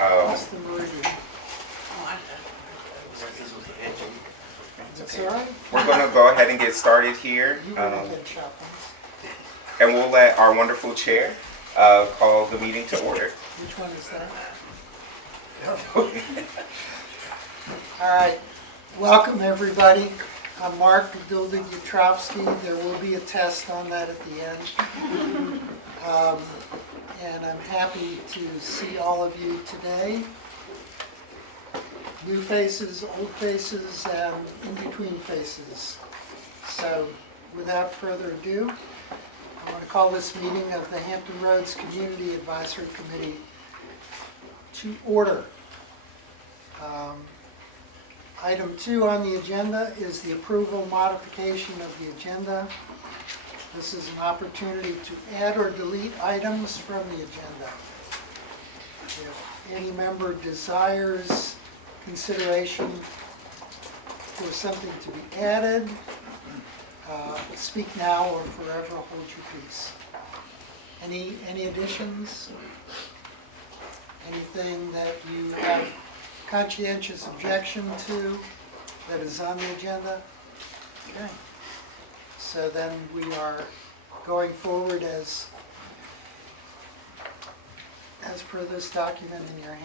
That's the meridian. That's all right. We're going to go ahead and get started here. You would have been shopping. And we'll let our wonderful chair call the meeting to order. Which one is that? All right. Welcome, everybody. I'm Mark Duldig-Utrovsky. There will be a test on that at the end. And I'm happy to see all of you today. New faces, old faces, and in-between faces. So without further ado, I want to call this meeting of the Hampton Roads Community Advisory Committee to order. Item 2 on the agenda is the approval modification of the agenda. This is an opportunity to add or delete items from the agenda. If any member desires consideration for something to be added, speak now or forever hold your peace. Any additions? Anything that you have conscientious objection to that is on the agenda? Okay. So then we are going forward as per this document in your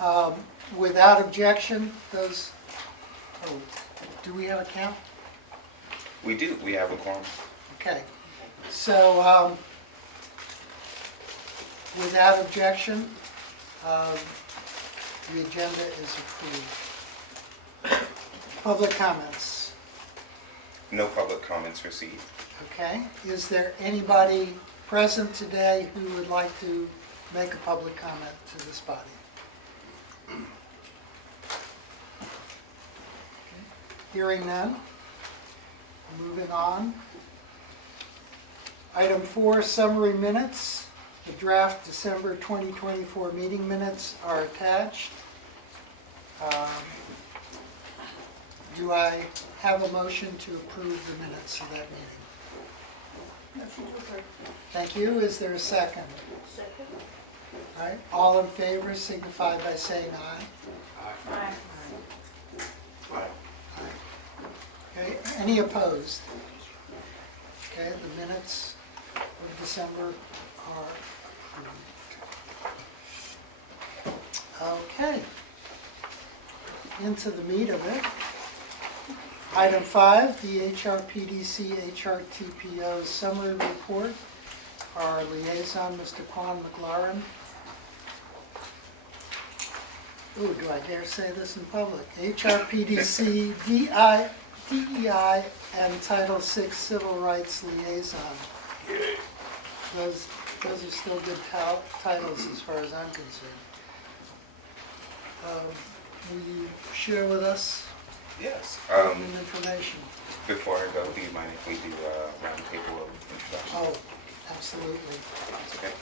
hand. Without objection, those, do we have a count? We do. We have a quorum. Okay. So without objection, the agenda is approved. Public comments. No public comments received. Okay. Is there anybody present today who would like to make a public comment to this body? Okay. Hearing none. Moving on. Item 4, summary minutes. The draft December 2024 meeting minutes are attached. Do I have a motion to approve the minutes of that meeting? Motion to approve. Thank you. Is there a second? Second. All right. All in favor signify by saying aye. Aye. Okay. Any opposed? Okay. The minutes of December are approved. Okay. Into the meat of it. Item 5, the HRPDC HRTPO summary report. Our liaison, Mr. Quan McLaurin. Ooh, do I dare say this in public? HRPDC DEI and Title VI Civil Rights Liaison. Those are still good titles as far as I'm concerned. Will you share with us Yes. some information? Before I go, do you mind if we do a round table of introductions? Oh, absolutely. That's okay.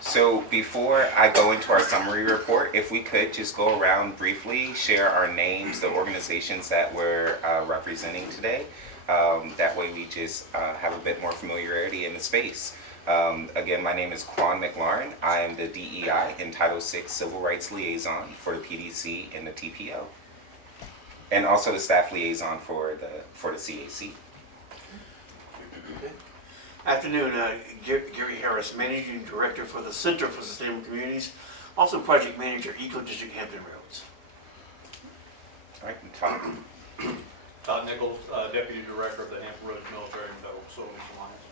So before I go into our summary report, if we could just go around briefly, share our names, the organizations that we're representing today. That way we just have a bit more familiarity in the space. Again, my name is Quan McLaurin. I am the DEI and Title VI Civil Rights Liaison for the PDC and the TPO. And also the staff liaison for the CAC. Afternoon, Gary Harris, Managing Director for the Center for Sustainable Communities, also Project Manager, Eco District Hampton Roads. All right, and Tom. Todd Nichols, Deputy Director of the Hampton Roads Military and Federal Facilities Alliance.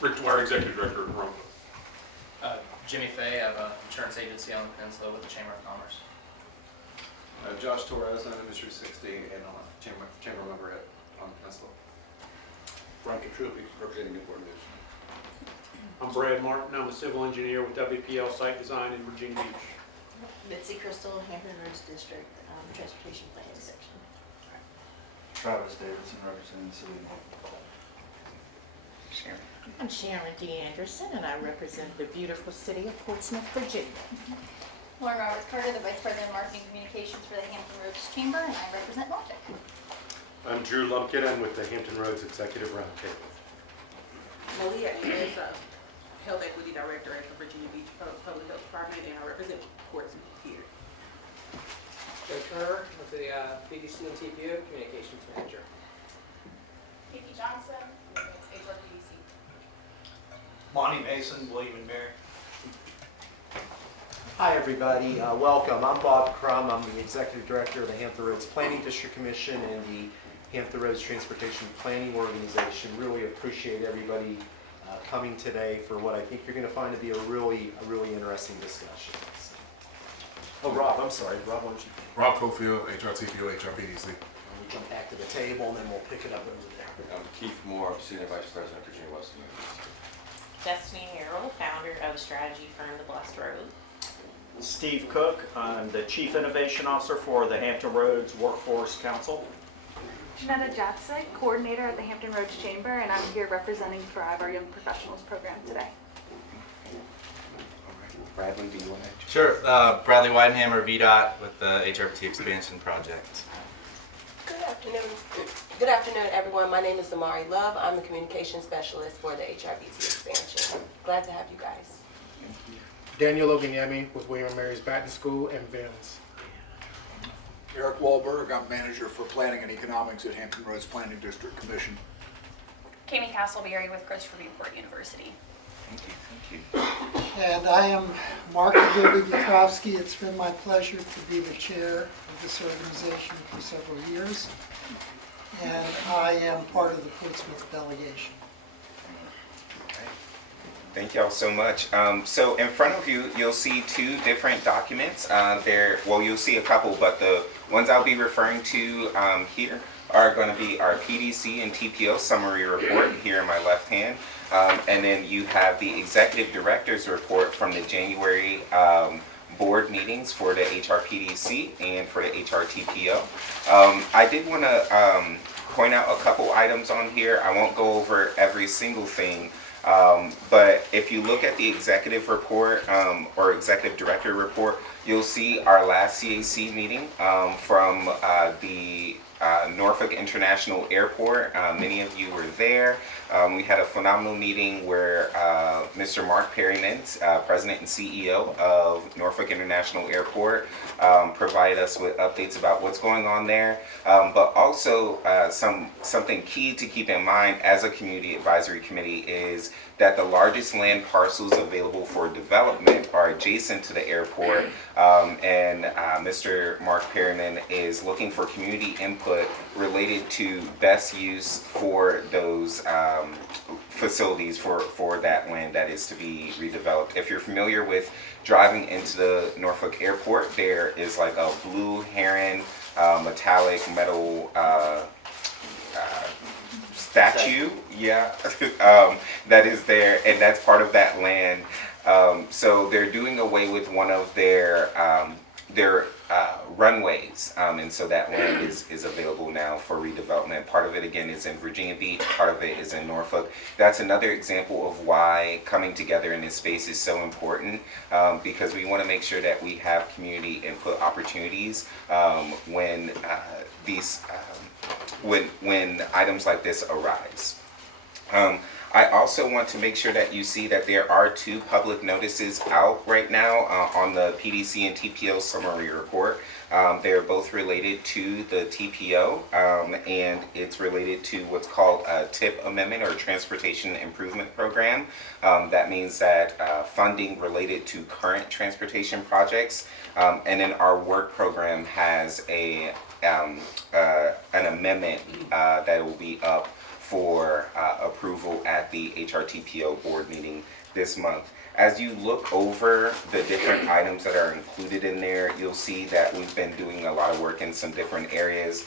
Rick Dwyer, Executive Director of Roma. Jimmy Fay, I have an insurance agency on the peninsula with the Chamber of Commerce. Josh Torres, I'm Industry 60 and chamber member on the peninsula. Frank Katrupi, representing Newport News. I'm Brad Martin. I'm a civil engineer with WPL Site Design in Virginia Beach. Betsy Crystal, Hampton Roads District, Transportation Planning Section. Travis Davidson, representing the city. Sharon. I'm Sharon D. Anderson, and I represent the beautiful city of Portsmouth, Virginia. Lauren Roberts Carter, the Vice President of Marketing Communications for the Hampton Roads Chamber, and I represent Norfolk. I'm Drew Lumpkin. I'm with the Hampton Roads Executive Roundtable. Malia is Health Equity Director at the Virginia Beach Public Health Department, and I represent Portsmouth here. Joe Turner with the BDC and TPO Communications Manager. Katie Johnson, HRBT. Monty Mason, William and Mary. Hi, everybody. Welcome. I'm Bob Crum. I'm the Executive Director of the Hampton Roads Planning District Commission and the Hampton Roads Transportation Planning Organization. Really appreciate everybody coming today for what I think you're going to find to be a really interesting discussion. So. Oh, Rob, I'm sorry. Rob, why don't you? Rob Cofield, HRTPO, HRBTC. We jump back to the table and then we'll pick it up over there. I'm Keith Moore, Senior Vice President, Virginia Western. Destiny Harrell, founder of strategy firm The Blessed Road. Steve Cook, I'm the Chief Innovation Officer for the Hampton Roads Workforce Council. Janetta Jatsic, Coordinator at the Hampton Roads Chamber, and I'm here representing Thrive, our Young Professionals program today. Bradley, do you want to? Sure. Bradley Weidenhammer, VDOT with the HRBT Expansion Project. Good afternoon. Good afternoon, everyone. My name is Amari Love. I'm the Communication Specialist for the HRBT Expansion. Glad to have you guys. Daniel Oganyemi with William & Mary's Baton School and Valence. Eric Wahlberg, I'm Manager for Planning and Economics at Hampton Roads Planning District Commission. Kami Castleberry with Christopher Newport University. Thank you. And I am Mark Gilby-Bukowski. It's been my pleasure to be the chair of this organization for several years. And I am part of the Portsmouth delegation. Thank y'all so much. So in front of you, you'll see two different documents. Well, you'll see a couple, but the ones I'll be referring to here are going to be our PDC and TPO summary report here in my left hand. And then you have the Executive Director's report from the January board meetings for the HRPDC and for the HRTPO. I did want to point out a couple items on here. I won't go over every single thing. But if you look at the executive report or executive director report, you'll see our last CAC meeting from the Norfolk International Airport. Many of you were there. We had a phenomenal meeting where Mr. Mark Perryman, President and CEO of Norfolk International Airport, provided us with updates about what's going on there, but also something key to keep in mind as a community advisory committee is that the largest land parcels available for development are adjacent to the airport, and Mr. Mark Perryman is looking for community input related to best use for those facilities for that land that is to be redeveloped. If you're familiar with driving into the Norfolk Airport, there is like a blue heron metallic metal statue, yeah, that is there, and that's part of that land. So they're doing away with one of their runways, and so that land is available now for redevelopment. Part of it, again, is in Virginia Beach, part of it is in Norfolk. That's another example of why coming together in this space is so important, because we want to make sure that we have community input opportunities when when items like this arise. I also want to make sure that you see that there are two public notices out right now on the PDC and TPO summary report. They're both related to the TPO, and it's related to what's called a TIP amendment or Transportation Improvement Program. That means that funding related to current transportation projects, and then our work program has an amendment that will be up for approval at the HRTPO board meeting this month. As you look over the different items that are included in there, you'll see that we've been doing a lot of work in some different areas.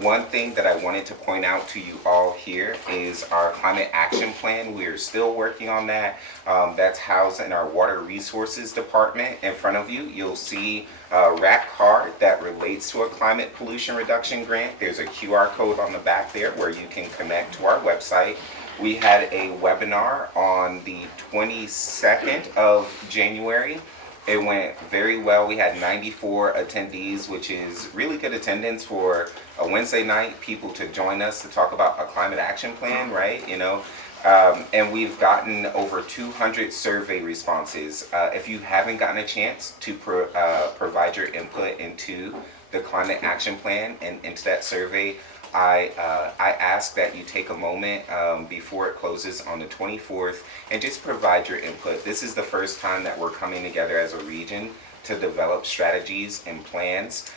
One thing that I wanted to point out to you all here is our climate action plan. We are still working on that. That's housed in our water resources department. In front of you, you'll see a RAC card that relates to a climate pollution reduction grant. There's a QR code on the back there where you can connect to our website. We had a webinar on the 22nd of January. It went very well. We had 94 attendees, which is really good attendance for a Wednesday night, people to join us to talk about a climate action plan, right? You know, And we've gotten over 200 survey responses. If you haven't gotten a chance to provide your input into the climate action plan and into that survey, I ask that you take a moment before it closes on the 24th and just provide your input. This is the first time that we're coming together as a region to develop strategies and plans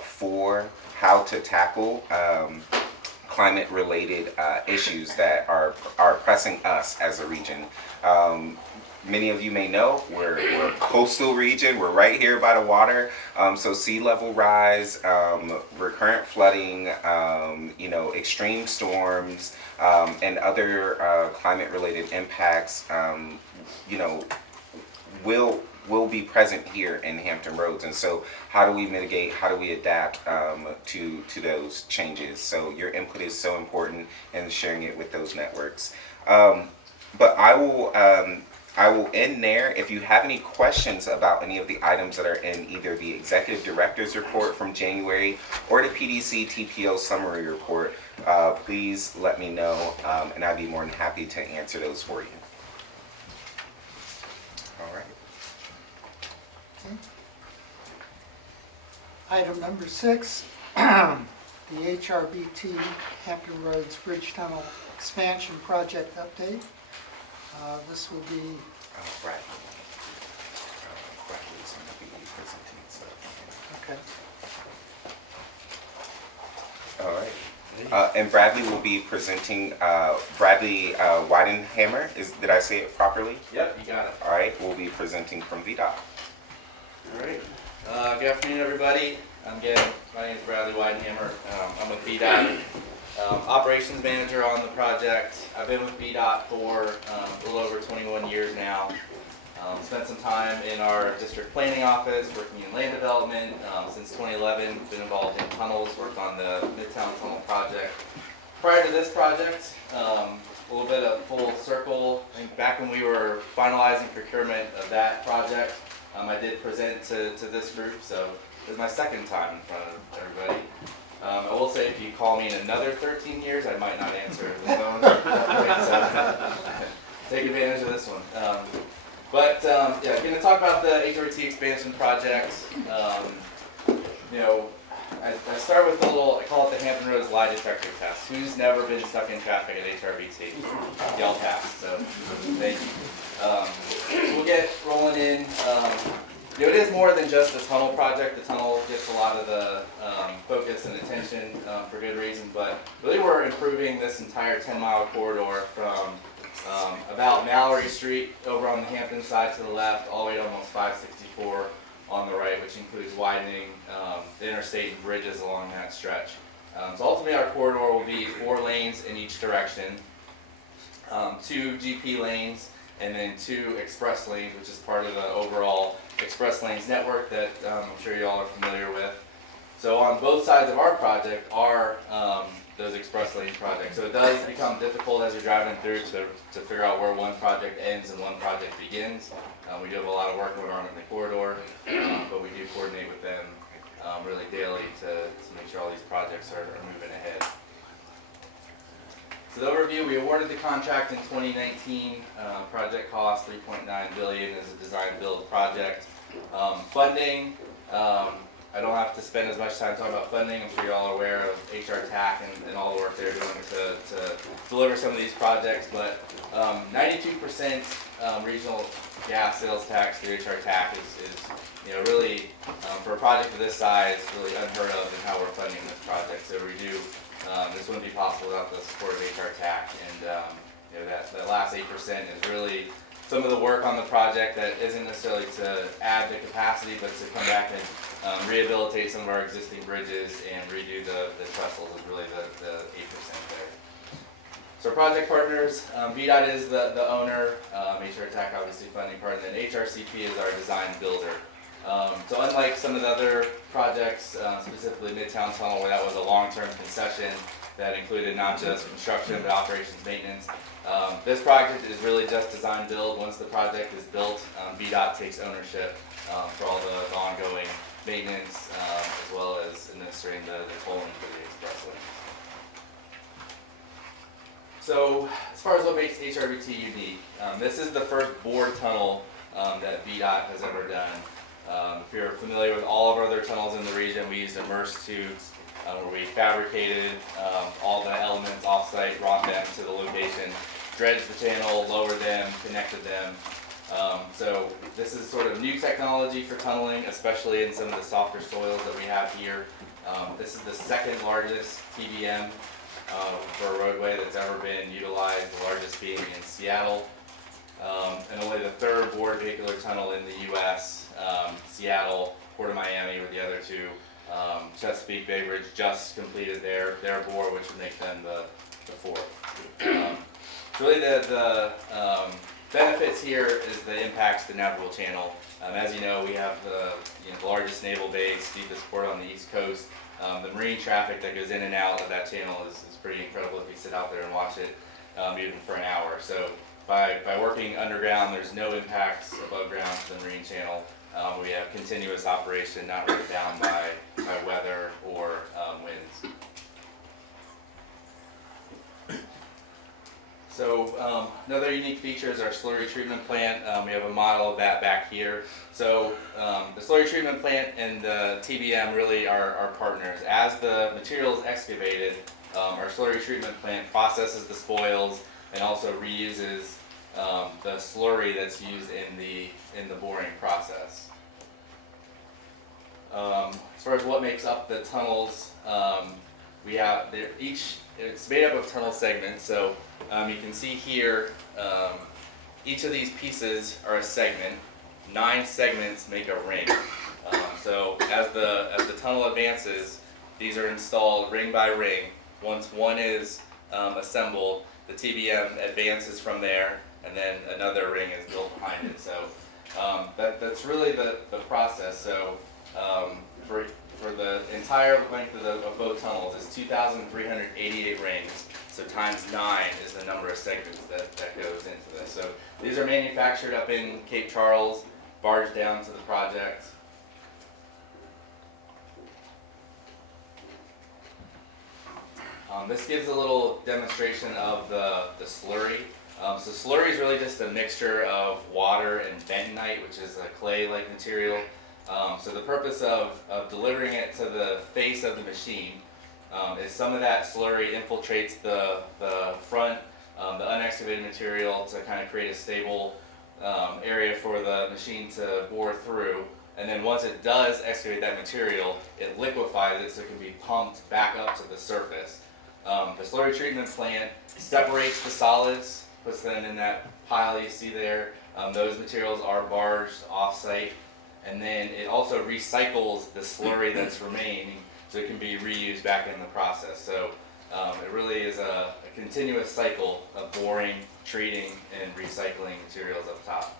for how to tackle climate-related issues that are pressing us as a region. Many of you may know we're a coastal region. We're right here by the water. So sea level rise, recurrent flooding, extreme storms, and other climate-related impacts, will be present here in Hampton Roads. And so how do we mitigate, how do we adapt to those changes? So your input is so important in sharing it with those networks. But I will end there. If you have any questions about any of the items that are in either the Executive Director's report from January or the PDC TPO summary report, please let me know, and I'd be more than happy to answer those for you. All right. Okay. Item number 6, the HRBT Hampton Roads Bridge Tunnel Expansion Project Update. This will be Bradley. Bradley's going to be presenting it. So. Okay. All right. And Bradley will be presenting, Bradley Weidenhammer, did I say it properly? Yep, you got it. All right, we'll be presenting from VDOT. All right. Good afternoon, everybody. My name is Bradley Weidenhammer. I'm with VDOT, operations manager on the project. I've been with VDOT for a little over 21 years now. Spent some time in our district planning office, working in land development. Since 2011, been involved in tunnels, worked on the Midtown Tunnel project. Prior to this project, a little bit of full circle. I think back when we were finalizing procurement of that project, I did present to this group, so it was my second time in front of everybody. I will say if you call me in another 13 years, I might not answer the phone. So take advantage of this one. Yeah, going to talk about the HRBT expansion project. I start with I call it the Hampton Roads lie detector test. Who's never been stuck in traffic at HRBT? Y'all passed, so thank you. So we'll get rolling in. It is more than just a tunnel project. The tunnel gets a lot of the focus and attention for good reason, but really we're improving this entire 10-mile corridor from about Mallory Street over on the Hampton side to the left, all the way to almost 564 on the right, which includes widening the interstate and bridges along that stretch. So ultimately our corridor will be 4 lanes in each direction, 2 GP lanes, and then 2 express lanes, which is part of the overall express lanes network that I'm sure you all are familiar with. So on both sides of our project are those express lanes projects. So it does become difficult as you're driving through to figure out where one project ends and one project begins. We do have a lot of work going on in the corridor, but we do coordinate with them really daily to make sure all these projects are moving ahead. So the overview, we awarded the contract in 2019. Project cost $3.9 billion as a design build project. Funding, I don't have to spend as much time talking about funding. I'm sure you're all aware of HRTAC and all the work they're doing to deliver some of these projects, but 92% regional gas sales tax through HRTAC is really, for a project of this size, really unheard of in how we're funding this project. So we do, this wouldn't be possible without the support of HRTAC, and that last 8% is really some of the work on the project that isn't necessarily to add the capacity, but to come back and rehabilitate some of our existing bridges and redo the trestles is really the 8% there. So project partners, VDOT is the owner, HRTAC obviously funding partner, and then HRCP is our design builder. So unlike some of the other projects, specifically Midtown Tunnel, where that was a long-term concession that included not just construction but operations maintenance, this project is really just design build. Once the project is built, VDOT takes ownership for all the ongoing maintenance as well as administering the tolling for the express lanes. So as far as what makes HRBT unique, this is the first bored tunnel that VDOT has ever done. If you're familiar with all of our other tunnels in the region, we used immersed tubes where we fabricated all the elements off-site, brought them to the location, dredged the channel, lowered them, connected them. So this is sort of new technology for tunneling, especially in some of the softer soils that we have here. This is the second largest TBM for a roadway that's ever been utilized, the largest being in Seattle, and only the third bored vehicular tunnel in the U.S. Seattle, Port of Miami were the other two. Chesapeake Bay Bridge just completed their bore, which would make them the fourth. Really the benefits here is the impacts to navigable channel. As you know, we have the largest naval base, deepest port on the East Coast. The marine traffic that goes in and out of that channel is pretty incredible if you sit out there and watch it, even for an hour. So by working underground, there's no impacts above ground to the marine channel. We have continuous operation, not run down by weather or winds. So another unique feature is our slurry treatment plant. We have a model of that back here. So the slurry treatment plant and the TBM really are partners. As the material is excavated, our slurry treatment plant processes the spoils and also reuses the slurry that's used in the boring process. As far as what makes up the tunnels, we have it's made up of tunnel segments. So you can see here, each of these pieces are a segment. 9 segments make a ring. So as the tunnel advances, these are installed ring by ring. Once one is assembled, the TBM advances from there, and then another ring is built behind it. So that's really the process. So for the entire length of both tunnels is 2,388 rings. So times 9 is the number of segments that goes into this. So these are manufactured up in Cape Charles, barged down to the project. This gives a little demonstration of the slurry. So slurry is really just a mixture of water and bentonite, which is a clay-like material. So the purpose of delivering it to the face of the machine is some of that slurry infiltrates the front, the unexcavated material to kind of create a stable area for the machine to bore through. And then once it does excavate that material, it liquefies it so it can be pumped back up to the surface. The slurry treatment plant separates the solids, puts them in that pile you see there. Those materials are barged off-site. And then it also recycles the slurry that's remaining so it can be reused back in the process. So it really is a continuous cycle of boring, treating, and recycling materials up top.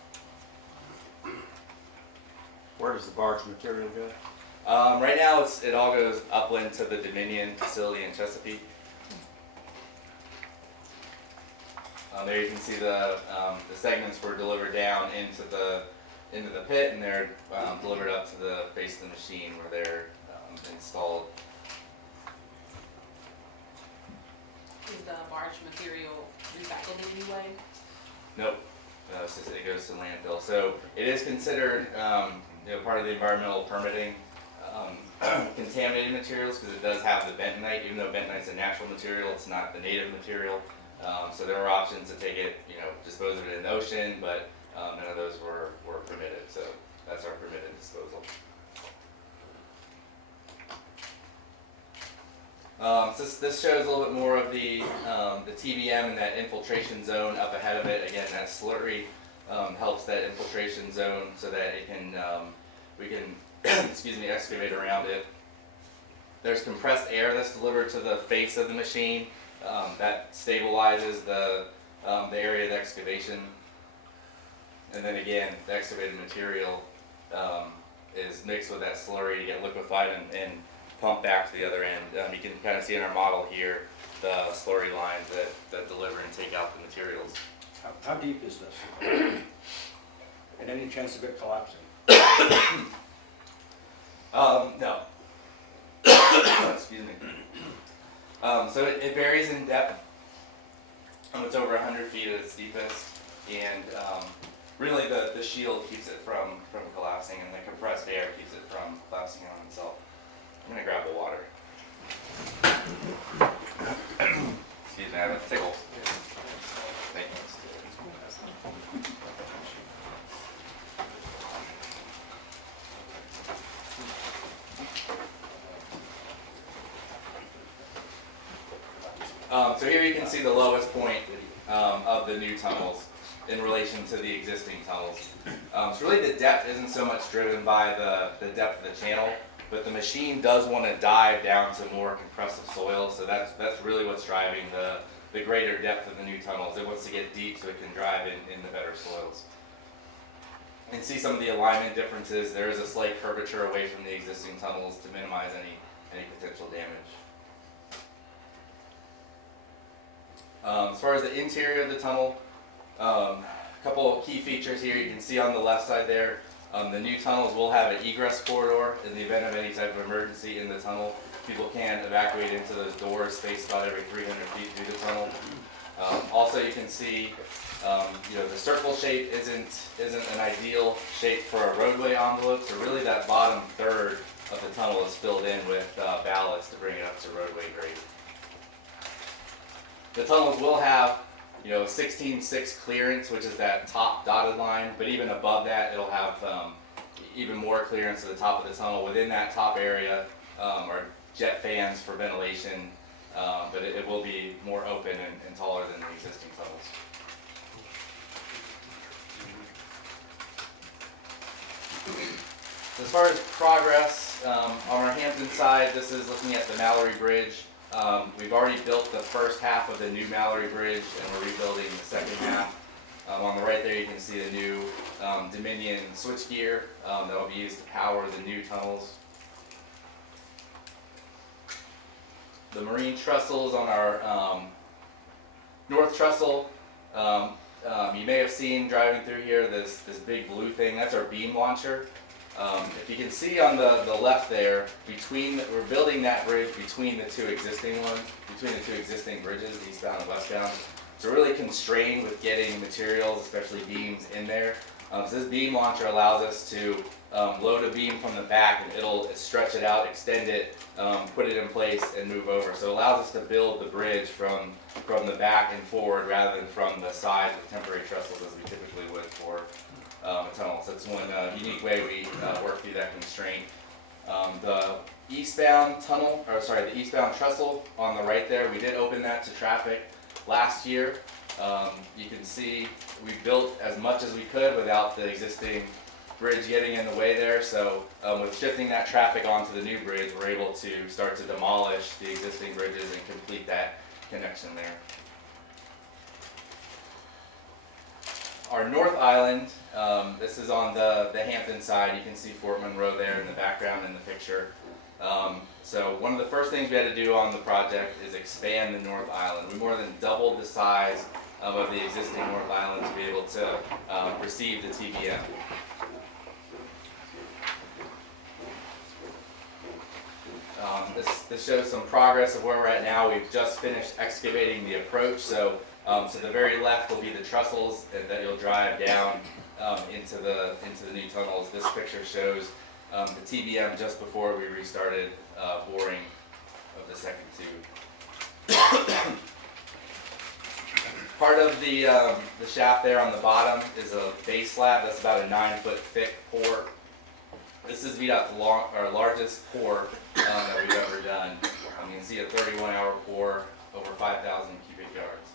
Where does the barge material go? Right now it all goes upland to the Dominion facility in Chesapeake. There you can see the segments were delivered down into the pit, and they're delivered up to the face of the machine where they're installed. Is the barge material recycled in any way? Nope. It goes to landfill. So it is considered part of the environmental permitting contaminated materials because it does have the bentonite. Even though bentonite is a natural material, it's not the native material. So there are options to take it, dispose of it in the ocean, but none of those were permitted. So that's our permitted disposal. So this shows a little bit more of the TBM and that infiltration zone up ahead of it. Again, that slurry helps that infiltration zone so that it can we can excavate around it. There's compressed air that's delivered to the face of the machine that stabilizes the area of excavation. And then again, the excavated material is mixed with that slurry to get liquefied and pumped back to the other end. You can kind of see in our model here the slurry lines that deliver and take out the materials. How deep is this? And any chance of it collapsing? No. Excuse me. So it varies in depth. It's over 100 feet at its deepest, and really the shield keeps it from collapsing, and the compressed air keeps it from collapsing on itself. I'm gonna grab the water. Excuse me, I have tickles. Thank you. So here you can see the lowest point of the new tunnels in relation to the existing tunnels. So really the depth isn't so much driven by the depth of the channel, but the machine does want to dive down to more compressive soil, so that's really what's driving the greater depth of the new tunnels. It wants to get deep so it can drive in the better soils. You can see some of the alignment differences. There is a slight curvature away from the existing tunnels to minimize any potential damage. As far as the interior of the tunnel, a couple of key features here. You can see on the left side there, the new tunnels will have an egress corridor in the event of any type of emergency in the tunnel. People can evacuate into those doors spaced about every 300 feet through the tunnel. Also, you can see, the circle shape isn't an ideal shape for a roadway envelope. So really, that bottom third of the tunnel is filled in with ballast to bring it up to roadway grade. The tunnels will have, 16.6 clearance, which is that top dotted line, but even above that, it'll have even more clearance to the top of the tunnel. Within that top area are jet fans for ventilation, but it will be more open and taller than the existing tunnels. As far as progress, on our Hampton side, this is looking at the Mallory Bridge. We've already built the first half of the new Mallory Bridge, and we're rebuilding the second half. On the right there, you can see the new Dominion switchgear that will be used to power the new tunnels. The marine trestles on our north trestle, you may have seen driving through here this big blue thing. That's our beam launcher. If you can see on the left there, we're building that bridge between the two existing bridges, eastbound and westbound. So we're really constrained with getting materials, especially beams, in there. So this beam launcher allows us to load a beam from the back, and it'll stretch it out, extend it, put it in place, and move over. So it allows us to build the bridge from the back and forward rather than from the sides with temporary trestles as we typically would for a tunnel. So that's one unique way we work through that constraint. The eastbound trestle on the right there, we did open that to traffic last year. You can see we built as much as we could without the existing bridge getting in the way there. So with shifting that traffic onto the new bridge, we're able to start to demolish the existing bridges and complete that connection there. Our North Island, this is on the Hampton side. You can see Fort Monroe there in the background in the picture. So one of the first things we had to do on the project is expand the North Island. We more than doubled the size of the existing North Island to be able to receive the TBM. This shows some progress of where we're at now. We've just finished excavating the approach. So to the very left will be the trestles that you'll drive down into the new tunnels. This picture shows the TBM just before we restarted boring of the second tube. Part of the shaft there on the bottom is a base slab that's about a 9-foot thick pour. This is VDOT's our largest pour that we've ever done. You can see a 31-hour pour, over 5,000 cubic yards.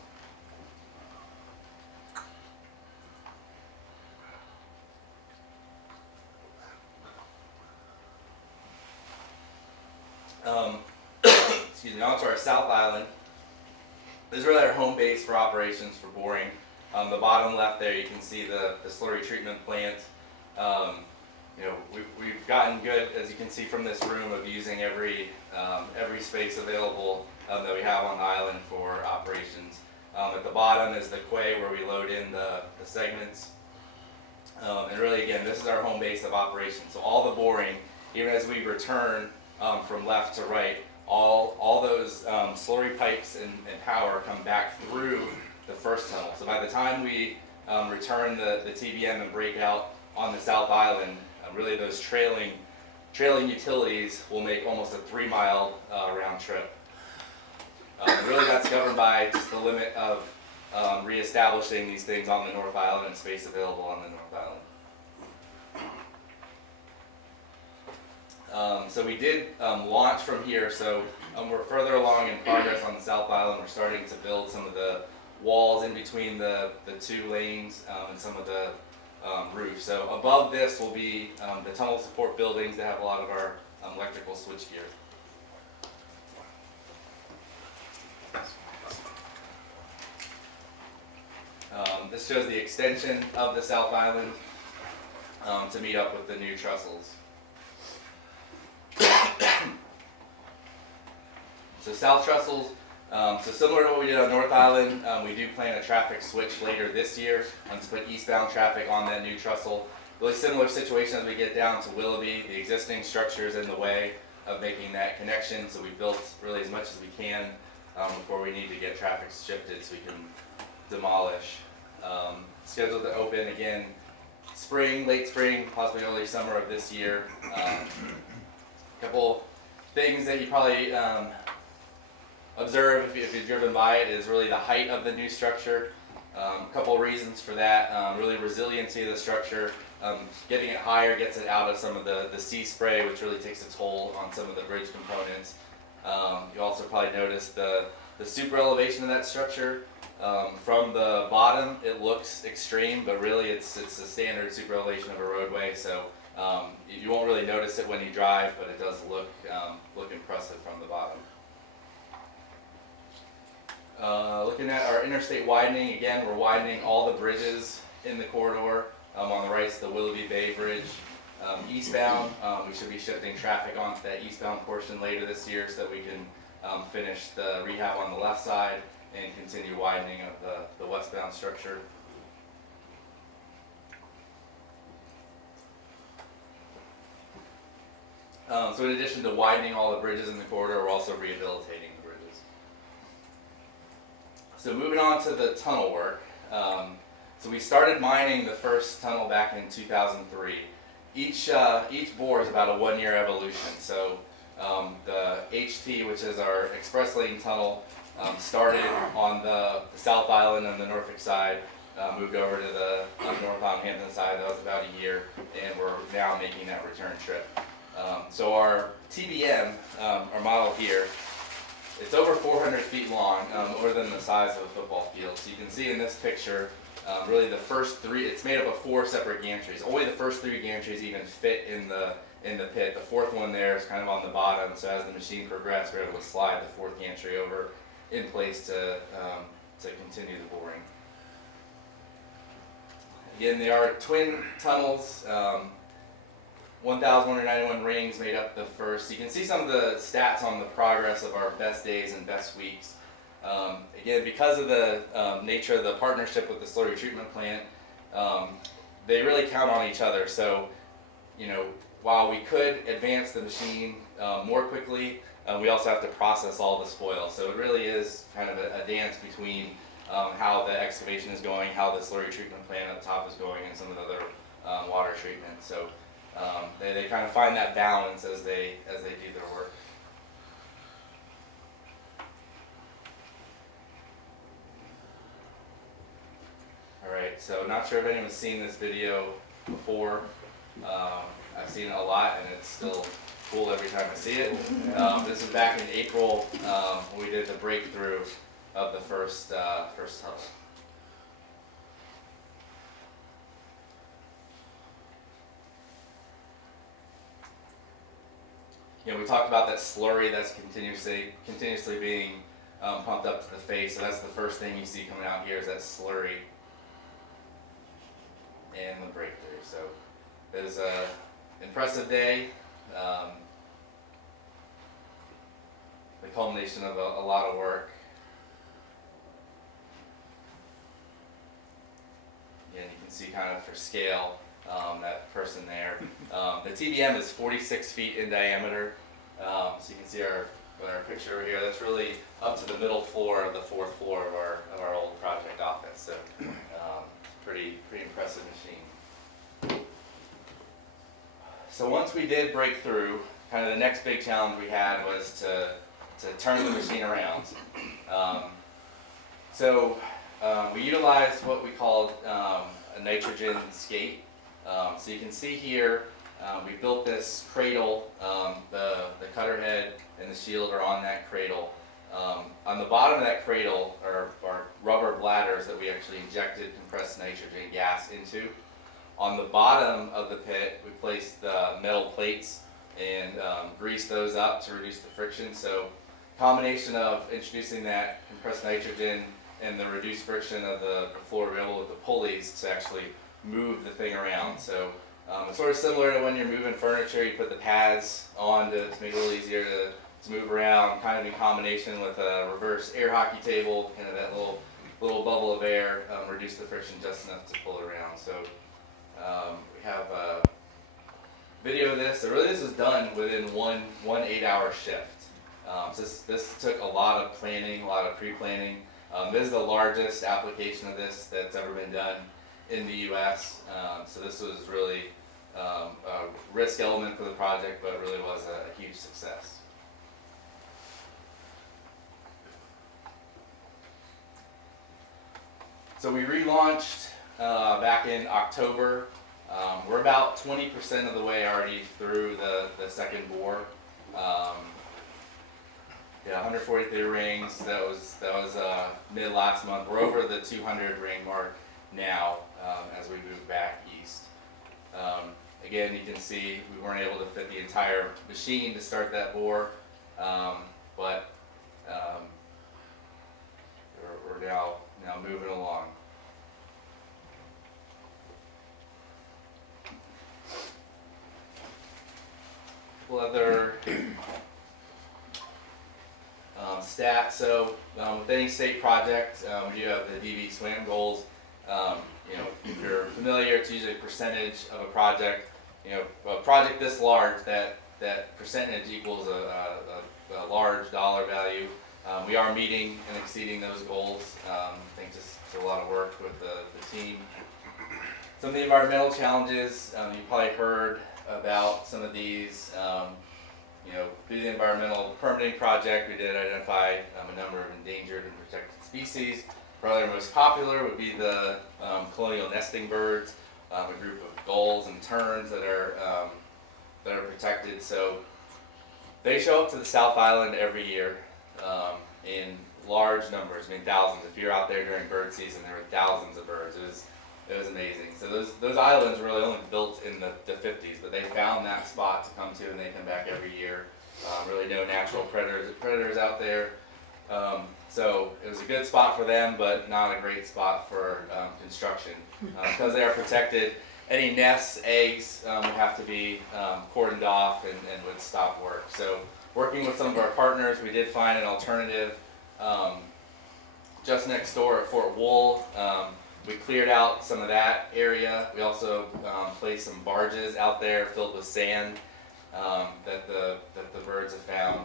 Excuse me, on to our South Island. This is really our home base for operations for boring. The bottom left there, you can see the slurry treatment plant. We've gotten good, as you can see from this room, of using every space available that we have on the island for operations. At the bottom is the quay where we load in the segments. And really, again, this is our home base of operations. So all the boring, even as we return from left to right, all those slurry pipes and power come back through the first tunnel. So by the time we return the TBM and break out on the South Island, really those trailing utilities will make almost a 3-mile round trip. Really that's governed by just the limit of reestablishing these things on the North Island and space available on the North Island. So we did launch from here, so we're further along in progress on the South Island. We're starting to build some of the walls in between the two lanes and some of the roof. So above this will be the tunnel support buildings that have a lot of our electrical switchgear. This shows the extension of the South Island to meet up with the new trestles. So south trestles, so similar to what we did on North Island, we do plan a traffic switch later this year to put eastbound traffic on that new trestle. Really similar situation as we get down to Willoughby. The existing structure is in the way of making that connection, so we built really as much as we can before we need to get traffic shifted so we can demolish. Scheduled to open again spring, late spring, possibly early summer of this year. Couple things that you probably observe if you've driven by it is really the height of the new structure. Couple reasons for that, really resiliency of the structure. Getting it higher gets it out of some of the sea spray, which really takes a toll on some of the bridge components. You also probably notice the super elevation of that structure. From the bottom, it looks extreme, but really it's a standard super elevation of a roadway. So you won't really notice it when you drive, but it does look impressive from the bottom. Looking at our interstate widening, again, we're widening all the bridges in the corridor. On the right is the Willoughby Bay Bridge. Eastbound, we should be shifting traffic onto that eastbound portion later this year so that we can finish the rehab on the left side and continue widening of the westbound structure. So in addition to widening all the bridges in the corridor, we're also rehabilitating the bridges. So moving on to the tunnel work. So we started mining the first tunnel back in 2003. Each bore is about a 1-year evolution. So the HT, which is our express lane tunnel, started on the South Island and the Norfolk side, moved over to the North Island Hampton side. That was about a year, and we're now making that return trip. So our TBM, our model here, it's over 400 feet long, more than the size of a football field. So you can see in this picture, really the first 3, it's made up of 4 separate gantries. Only the first 3 gantries even fit in the pit. The 4th one there is kind of on the bottom, so as the machine progressed, we were able to slide the 4th gantry over in place to continue the boring. Again, they are twin tunnels. 1,191 rings made up the first. You can see some of the stats on the progress of our best days and best weeks. Again, because of the nature of the partnership with the slurry treatment plant, they really count on each other. So, while we could advance the machine more quickly, we also have to process all the spoil. So it really is kind of a dance between how the excavation is going, how the slurry treatment plant at the top is going, and some of the other water treatment. So they kind of find that balance as they do their work. Alright, so not sure if anyone's seen this video before. I've seen it a lot and it's still cool every time I see it. This is back in April when we did the breakthrough of the first tunnel. We talked about that slurry that's continuously being pumped up to the face. So that's the first thing you see coming out here is that slurry and the breakthrough. So it was an impressive day. The culmination of a lot of work. And you can see kind of for scale that person there. The TBM is 46 feet in diameter. So you can see our our picture over here, that's really up to the middle floor of the 4th floor of our old project office. So pretty impressive machine. So once we did break through, kind of the next big challenge we had was to turn the machine around. We utilized what we called a nitrogen skate. So you can see here, we built this cradle. The cutter head and the shield are on that cradle. On the bottom of that cradle are rubber bladders that we actually injected compressed nitrogen gas into. On the bottom of the pit, we placed the metal plates and greased those up to reduce the friction. So combination of introducing that compressed nitrogen and the reduced friction of the floor, we're able with the pulleys to actually move the thing around. So it's sort of similar to when you're moving furniture, you put the pads on to make it a little easier to move around, kind of in combination with a reverse air hockey table, kind of that little bubble of air, reduce the friction just enough to pull it around. So we have a video of this. So really this was done within one 8-hour shift. So this took a lot of planning, a lot of pre-planning. This is the largest application of this that's ever been done in the U.S. So this was really a risk element for the project, but it really was a huge success. So we relaunched back in October. We're about 20% of the way already through the second bore. 143 rings. That was mid last month. We're over the 200 ring mark now as we move back east. Again, you can see we weren't able to fit the entire machine to start that bore, but we're now moving along. A couple other stats. So with any state project, we do have the DV SWAM goals. If you're familiar, it's usually a percentage of a project. A project this large, that percentage equals a large dollar value. We are meeting and exceeding those goals. I think just a lot of work with the team. Some of the environmental challenges, you probably heard about some of these. Through the environmental permitting project, we did identify a number of endangered and protected species. Probably our most popular would be the colonial nesting birds, a group of gulls and terns that are protected. So they show up to the South Island every year in large numbers. I mean, thousands. If you're out there during bird season, there were thousands of birds. It was amazing. So those islands were really only built in the 50s, but they found that spot to come to, and they come back every year. Really no natural predators out there. So it was a good spot for them, but not a great spot for construction. Because they are protected, any nests, eggs would have to be cordoned off and would stop work. So working with some of our partners, we did find an alternative just next door at Fort Wool. We cleared out some of that area. We also placed some barges out there filled with sand that the birds have found,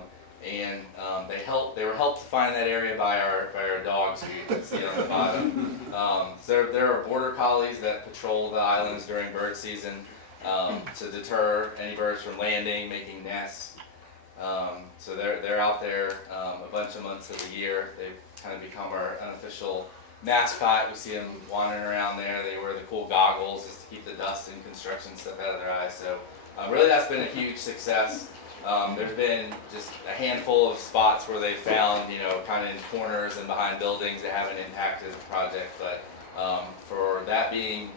and they were helped to find that area by our dogs, who you can see on the bottom. So there are border collies that patrol the islands during bird season to deter any birds from landing, making nests. So they're out there a bunch of months of the year. They've kind of become our unofficial mascot. We see them wandering around there. They wear the cool goggles just to keep the dust and construction stuff out of their eyes. So really that's been a huge success. There's been just a handful of spots where they found, kind of in corners and behind buildings that haven't impacted the project. But for that being,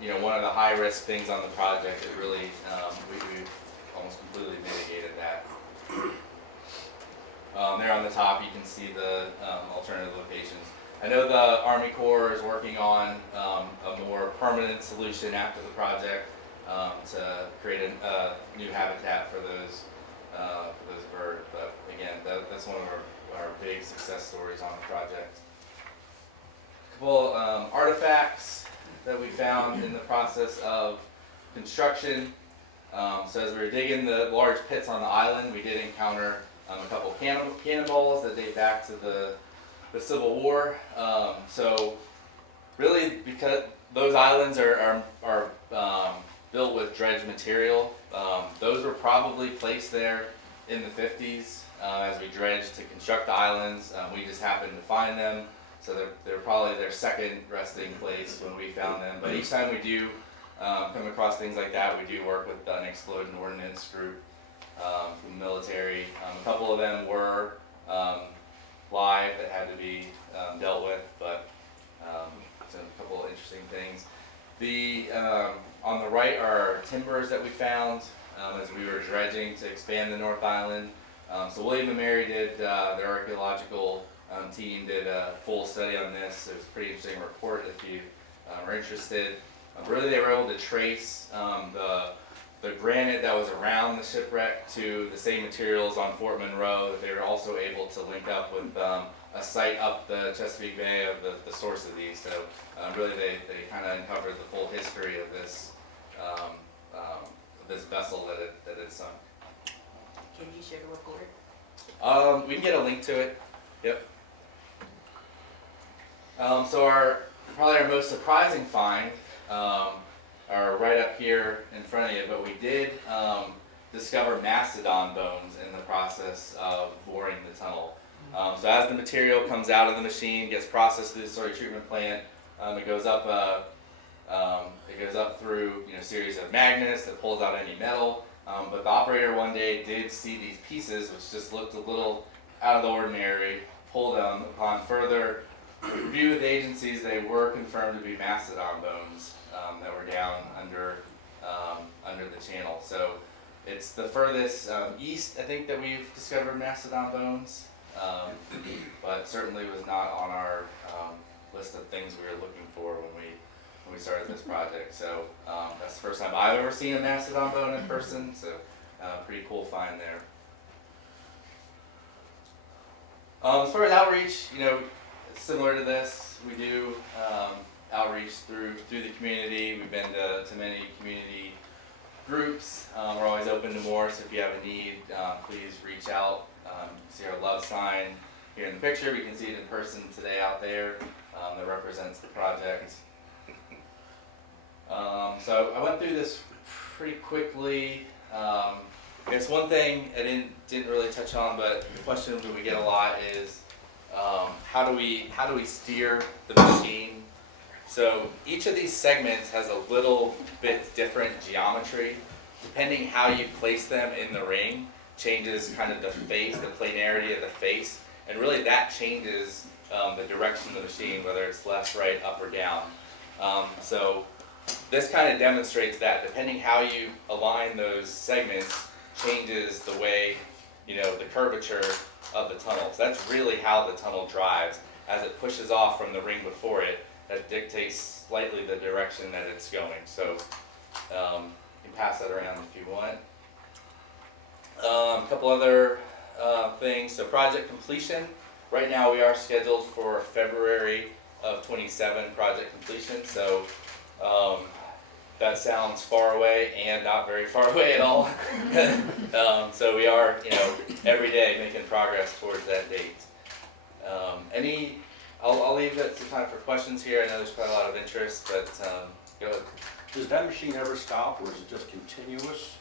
one of the high-risk things on the project, it really, we've almost completely mitigated that. There on the top, you can see the alternative locations. I know the Army Corps is working on a more permanent solution after the project to create a new habitat for those birds. But again, that's one of our big success stories on the project. A couple artifacts that we found in the process of construction. So as we were digging the large pits on the island, we did encounter a couple cannonballs that date back to the Civil War. So really, because those islands are built with dredged material, those were probably placed there in the 50s as we dredged to construct the islands. We just happened to find them, so they're probably their second resting place when we found them. But each time we do come across things like that, we do work with the Unexploded Ordnance Group from the military. A couple of them were live that had to be dealt with, but so a couple of interesting things. On the right are our timbers that we found as we were dredging to expand the North Island. So William and Mary did, their archaeological team did a full study on this. It was a pretty interesting report if you are interested. Really they were able to trace the granite that was around the shipwreck to the same materials on Fort Monroe. That they were also able to link up with a site up the Chesapeake Bay of the source of these. So really they kind of uncovered the full history of this this vessel that it sunk. Can you share the report? We can get a link to it. Yep. So probably our most surprising find are right up here in front of you, but we did discover mastodon bones in the process of boring the tunnel. So as the material comes out of the machine, gets processed through the slurry treatment plant, it goes up through a series of magnets that pulls out any metal. But the operator one day did see these pieces, which just looked a little out of the ordinary. Pulled them. Upon further review with agencies, they were confirmed to be mastodon bones that were down under the channel. So it's the furthest east, I think, that we've discovered mastodon bones, but certainly was not on our list of things we were looking for when we started this project. So that's the first time I've ever seen a mastodon bone in person, so pretty cool find there. As far as outreach, similar to this, we do outreach through the community. We've been to many community groups. We're always open to more, so if you have a need, please reach out. See our love sign here in the picture. We can see it in person today out there that represents the project. So I went through this pretty quickly. I guess one thing I didn't really touch on, but the question that we get a lot is how do we steer the machine? So each of these segments has a little bit different geometry. Depending how you place them in the ring, changes kind of the face, the planarity of the face, and really that changes the direction of the machine, whether it's left, right, up, or down. So this kind of demonstrates that depending how you align those segments changes the way, the curvature of the tunnel. So that's really how the tunnel drives. As it pushes off from the ring before it, that dictates slightly the direction that it's going. So you can pass that around if you want. A couple other things. So project completion. Right now we are scheduled for February of 27 project completion. So that sounds far away and not very far away at all. So we are, every day making progress towards that date. I'll leave it some time for questions here. I know there's probably a lot of interest, but go ahead. Does that machine ever stop, or is it just continuous?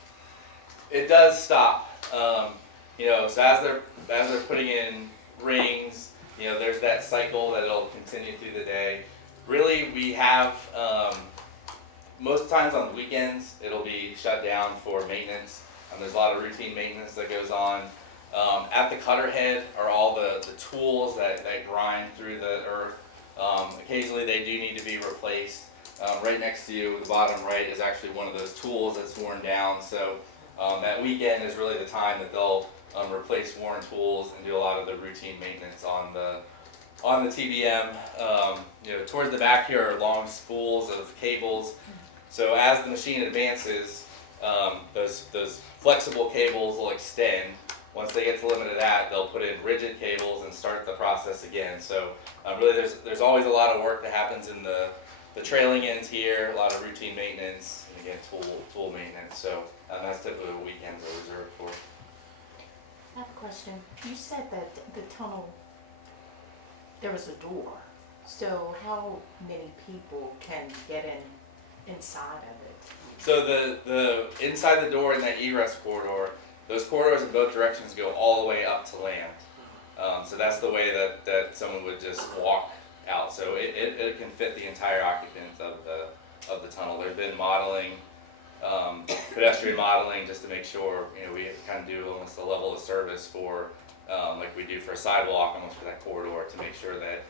It does stop. So as they're putting in rings, there's that cycle that it'll continue through the day. Really, we have most times on the weekends it'll be shut down for maintenance. There's a lot of routine maintenance that goes on. At the cutter head are all the tools that grind through the earth. Occasionally they do need to be replaced. Right next to you, the bottom right, is actually one of those tools that's worn down. So that weekend is really the time that they'll replace worn tools and do a lot of the routine maintenance on the TBM. Towards the back here are long spools of cables. So as the machine advances, those flexible cables will extend. Once they get to the limit of that, they'll put in rigid cables and start the process again. So really there's always a lot of work that happens in the trailing ends here, a lot of routine maintenance, and again, tool maintenance. So that's typically what weekends are reserved for. I have a question. You said that the tunnel, there was a door. So how many people can get inside of it? So the inside the door in that egress corridor, those corridors in both directions go all the way up to land. So that's the way that someone would just walk out. So it can fit the entire occupants of the tunnel. There's been modeling, pedestrian modeling, just to make sure, you know, we kind of do almost a level of service for, like we do for a sidewalk, almost for that corridor, to make sure that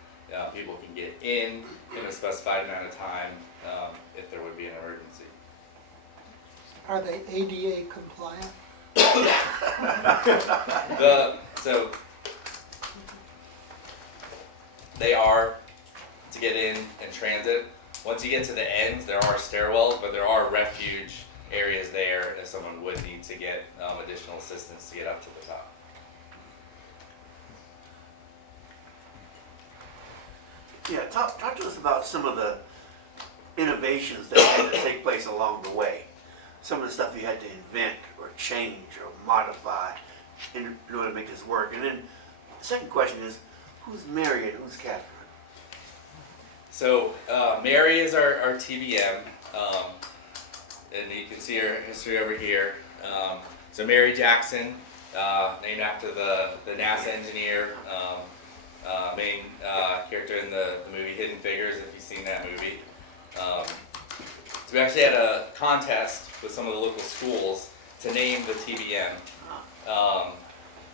people can get in a specified amount of time if there would be an emergency. Are they ADA compliant? So they are to get in and transit. Once you get to the ends, there are stairwells, but there are refuge areas there if someone would need to get additional assistance to get up to the top. Yeah, talk to us about some of the innovations that had to take place along the way. Some of the stuff you had to invent or change or modify in order to make this work. And then the second question is, who's Mary and who's Catherine? So Mary is our TBM, and you can see her history over here. So Mary Jackson, named after the NASA engineer, main character in the movie Hidden Figures, if you've seen that movie. So we actually had a contest with some of the local schools to name the TBM.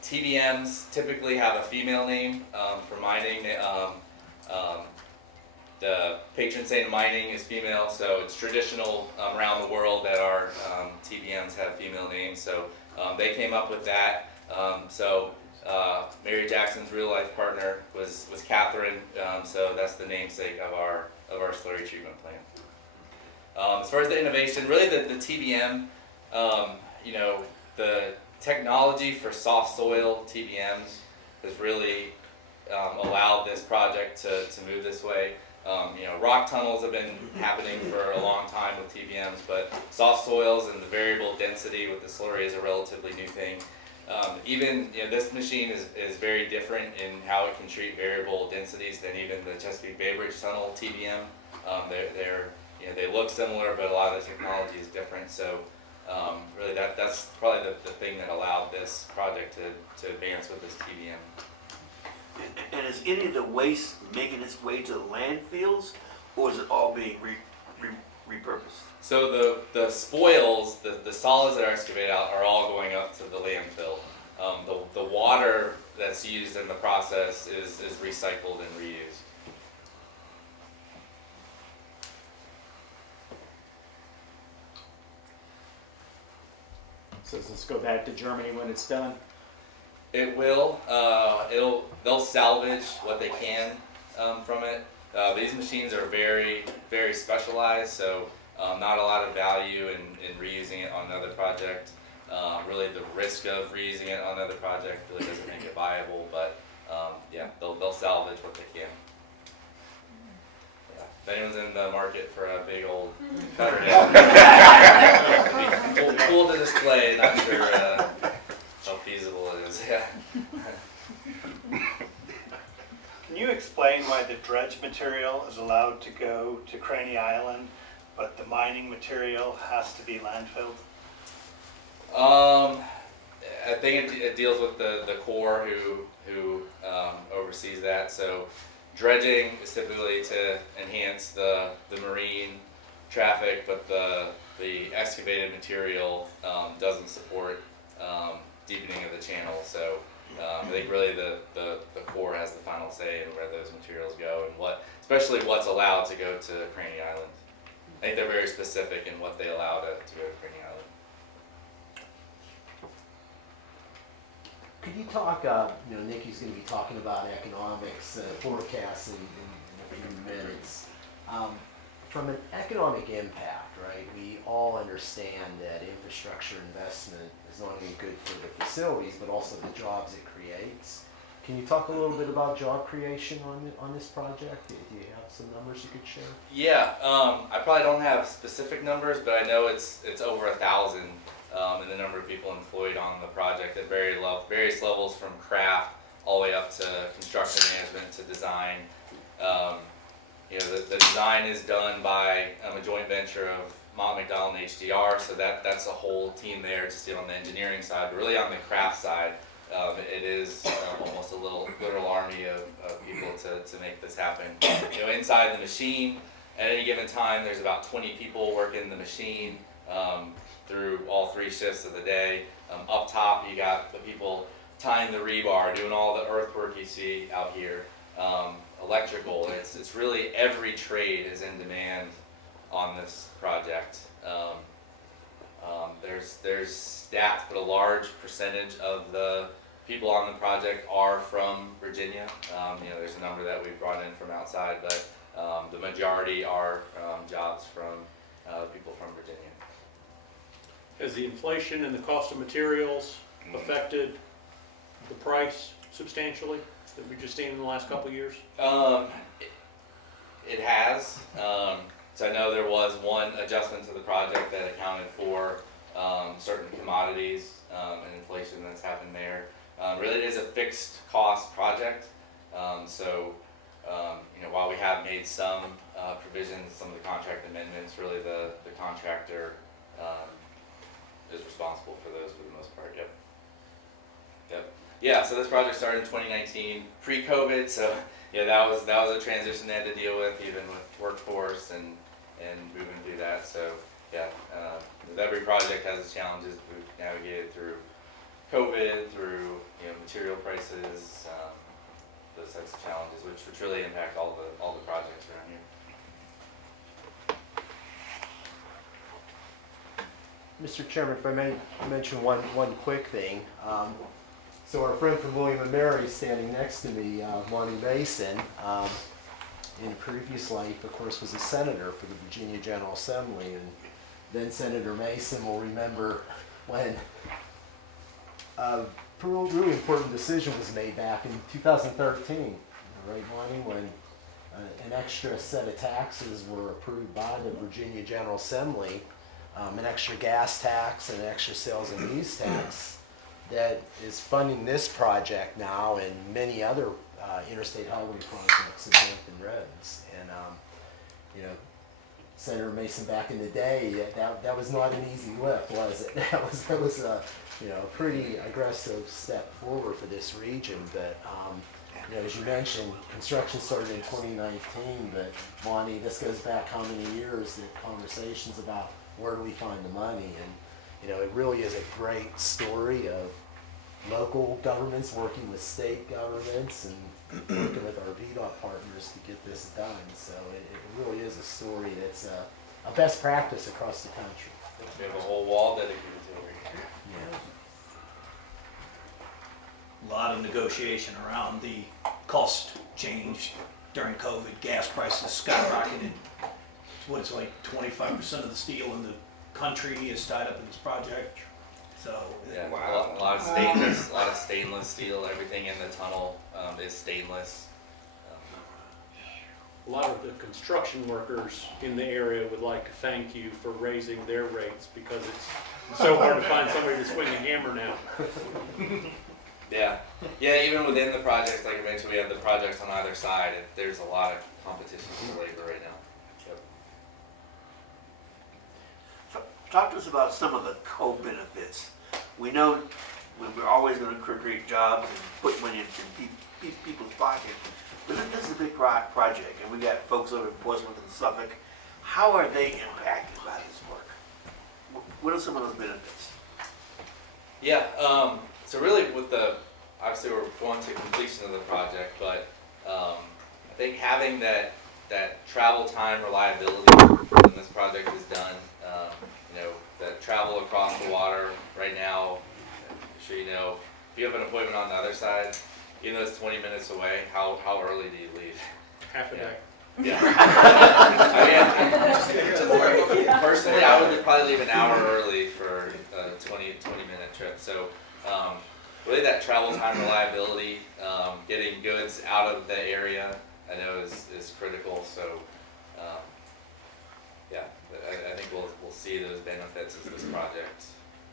TBMs typically have a female name for mining. The patron saint of mining is female, so it's traditional around the world that our TBMs have female names. So they came up with that. Mary Jackson's real life partner was Catherine, so that's the namesake of our slurry treatment plant. As far as the innovation, really the TBM, you know, the technology for soft soil TBMs has really allowed this project to move this way. You know, rock tunnels have been happening for a long time with TBMs, but soft soils and the variable density with the slurry is a relatively new thing. Even, you know, this machine is very different in how it can treat variable densities than even the Chesapeake Bay Bridge Tunnel TBM. You know, they look similar, but a lot of the technology is different. So really that's probably the thing that allowed this project to advance with this TBM. And is any of the waste making its way to the landfills, or is it all being repurposed? So the spoils, the solids that are excavated out are all going up to the landfill. The water that's used in the process is recycled and reused. So does this go back to Germany when it's done? It will. They'll salvage what they can from it. These machines are very, very specialized, so not a lot of value in reusing it on another project. Really, the risk of reusing it on another project really doesn't make it viable. But yeah, they'll salvage what they can. Yeah. If anyone's in the market for a big old cutter, cool to display. Not sure how feasible it is. Yeah. Can you explain why the dredge material is allowed to go to Craney Island, but the mining material has to be landfilled? I think it deals with the Corps who oversees that. So dredging is typically to enhance the marine traffic, but the excavated material doesn't support deepening of the channel. So I think really the Corps has the final say in where those materials go and especially what's allowed to go to Craney Island. I think they're very specific in what they allow to go to Craney Island. Could you talk, you know, Nikki's going to be talking about economics forecasts in a few minutes. From an economic impact, right, we all understand that infrastructure investment is not only good for the facilities, but also the jobs it creates. Can you talk a little bit about job creation on this project? Do you have some numbers you could share? Yeah, I probably don't have specific numbers, but I know it's over 1,000 in the number of people employed on the project at various levels, from craft all the way up to construction management to design. The design is done by a joint venture of Mott McDonald and HDR, so that's a whole team there just on the engineering side. But really on the craft side, it is almost a literal army of people to make this happen. Inside the machine, at any given time, there's about 20 people working the machine through all 3 shifts of the day. Up top, you got the people tying the rebar, doing all the earthwork you see out here. Electrical, it's really every trade is in demand on this project. There's stats, but a large percentage of the people on the project are from Virginia. There's a number that we've brought in from outside, but the majority are jobs from people from Virginia. Has the inflation and the cost of materials affected the price substantially that we've just seen in the last couple of years? It has. So I know there was one adjustment to the project that accounted for certain commodities and inflation that's happened there. Really, it is a fixed cost project. While we have made some provisions, some of the contract amendments, really the contractor is responsible for those for the most part. Yep. Yeah, so this project started in 2019, pre-COVID, so that was a transition they had to deal with, even with workforce and moving through that. So every project has its challenges. We've navigated through COVID, through material prices, those types of challenges, which really impact all the projects around here. Mr. Chairman, if I may mention one quick thing. So our friend from William & Mary standing next to me, Monty Mason, in a previous life, of course, was a senator for the Virginia General Assembly, and then Senator Mason will remember when a really important decision was made back in 2013, right, Monty, when an extra set of taxes were approved by the Virginia General Assembly, an extra gas tax and an extra sales and use tax that is funding this project now and many other interstate highway projects in Hampton Roads. And Senator Mason, back in the day, that was not an easy lift, was it? That was a pretty aggressive step forward for this region. But as you mentioned, construction started in 2019. But Monty, this goes back how many years? The conversations about where do we find the money, and it really is a great story of local governments working with state governments and working with our VDOT partners to get this done. So it really is a story that's a best practice across the country. We have a whole wall dedicated to it. A lot of negotiation around the cost change during COVID. Gas prices skyrocketed. What is like 25% of the steel in the country is tied up in this project. So a lot of stainless steel. Everything in the tunnel is stainless. A lot of the construction workers in the area would like to thank you for raising their rates, because it's so hard to find somebody to swing a hammer now. Yeah, even within the projects, like I mentioned, we have the projects on either side. There's a lot of competition for labor right now. Talk to us about some of the co-benefits. We know we're always going to create jobs and put money in people's pockets, but this is a big project, and we got folks over in Portsmouth and Suffolk. How are they impacted by this work? What are some of those benefits? Yeah, so really obviously we're going to completion of the project, but I think having that travel time reliability when this project is done, that travel across the water right now, I'm sure if you have an appointment on the other side, even though it's 20 minutes away, how early do you leave? Half a day. Yeah. Personally, I would probably leave an hour early for a 20-minute trip. So really that travel time reliability, getting goods out of the area, I know is critical. So I think we'll see those benefits as this project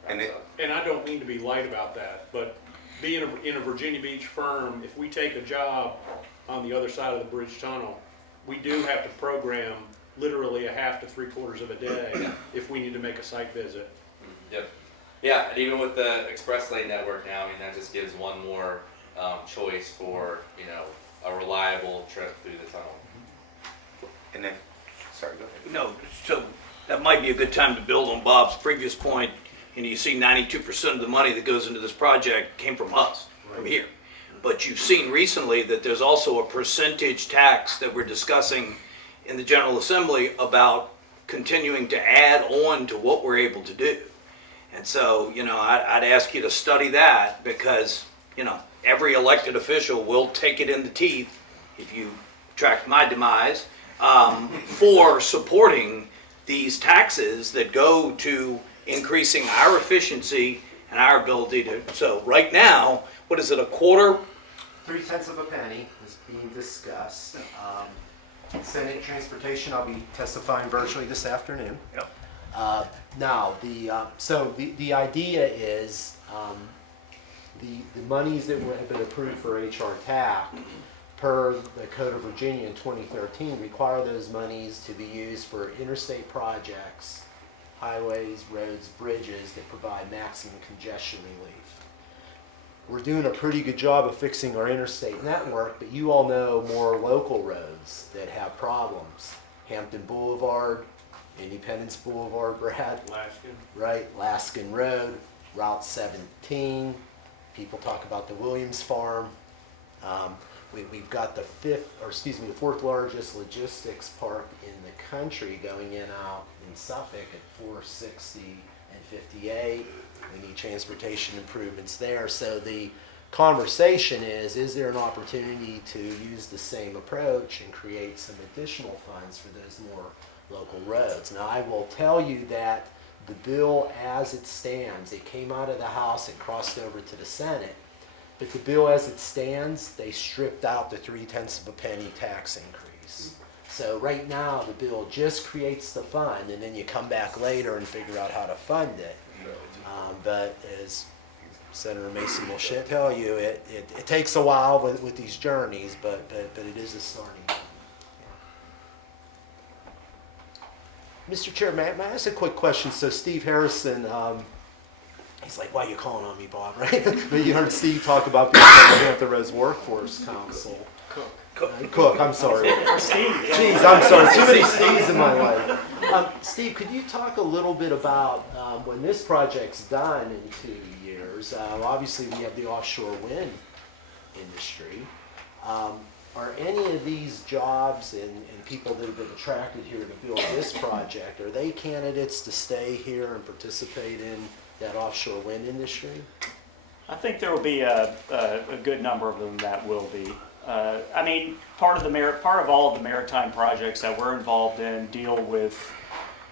And it, And I don't mean to be light about that, but being in a Virginia Beach firm, if we take a job on the other side of the bridge tunnel, we do have to program literally a half to 3/4 of a day if we need to make a site visit. Yep. Yeah, and even with the express lane network now, I mean, that just gives one more choice for, you know, a reliable trip through the tunnel. and then, sorry, go ahead. No, so that might be a good time to build on Bob's previous point. And you see 92% of the money that goes into this project came from us, from here. But you've seen recently that there's also a percentage tax that we're discussing in the General Assembly about continuing to add on to what we're able to do. And so, you know, I'd ask you to study that because, you know, every elected official will take it in the teeth, if you track my demise, for supporting these taxes that go to increasing our efficiency and our ability to, so right now, what is it, a quarter? 3/10 of a penny is being discussed. Senate Transportation, I'll be testifying virtually this afternoon. Yep. Now, the idea is the monies that have been approved for HR TAP per the Code of Virginia in 2013 require those monies to be used for interstate projects, highways, roads, bridges that provide maximum congestion relief. We're doing a pretty good job of fixing our interstate network, but you all know more local roads that have problems. Hampton Boulevard, Independence Boulevard, Brad. Laskin. Right, Laskin Road, Route 17. People talk about the Williams Farm. We've got the fourth largest logistics park in the country going in out in Suffolk at 460 and 58. We need transportation improvements there. So the conversation is there an opportunity to use the same approach and create some additional funds for those more local roads? Now, I will tell you that the bill as it stands, it came out of the House and crossed over to the Senate, but the bill as it stands, they stripped out the 3/10 of a penny tax increase. So right now, the bill just creates the fund, and then you come back later and figure out how to fund it. But as Senator Mason will tell you, it takes a while with these journeys, but it is a starting point. Mr. Chair, may I ask a quick question? So Steve Harrison, he's like, why are you calling on me, Bob, right? But you heard Steve talk about being on the Hampton Roads Workforce Council. Cook, I'm sorry. Jeez, I'm sorry. Too many Steves in my life. Steve, could you talk a little bit about when this project's done in 2 years? Obviously, we have the offshore wind industry. Are any of these jobs and people that have been attracted here to build this project, are they candidates to stay here and participate in that offshore wind industry? I think there will be a good number of them that will be. I mean, part of all of the maritime projects that we're involved in deal with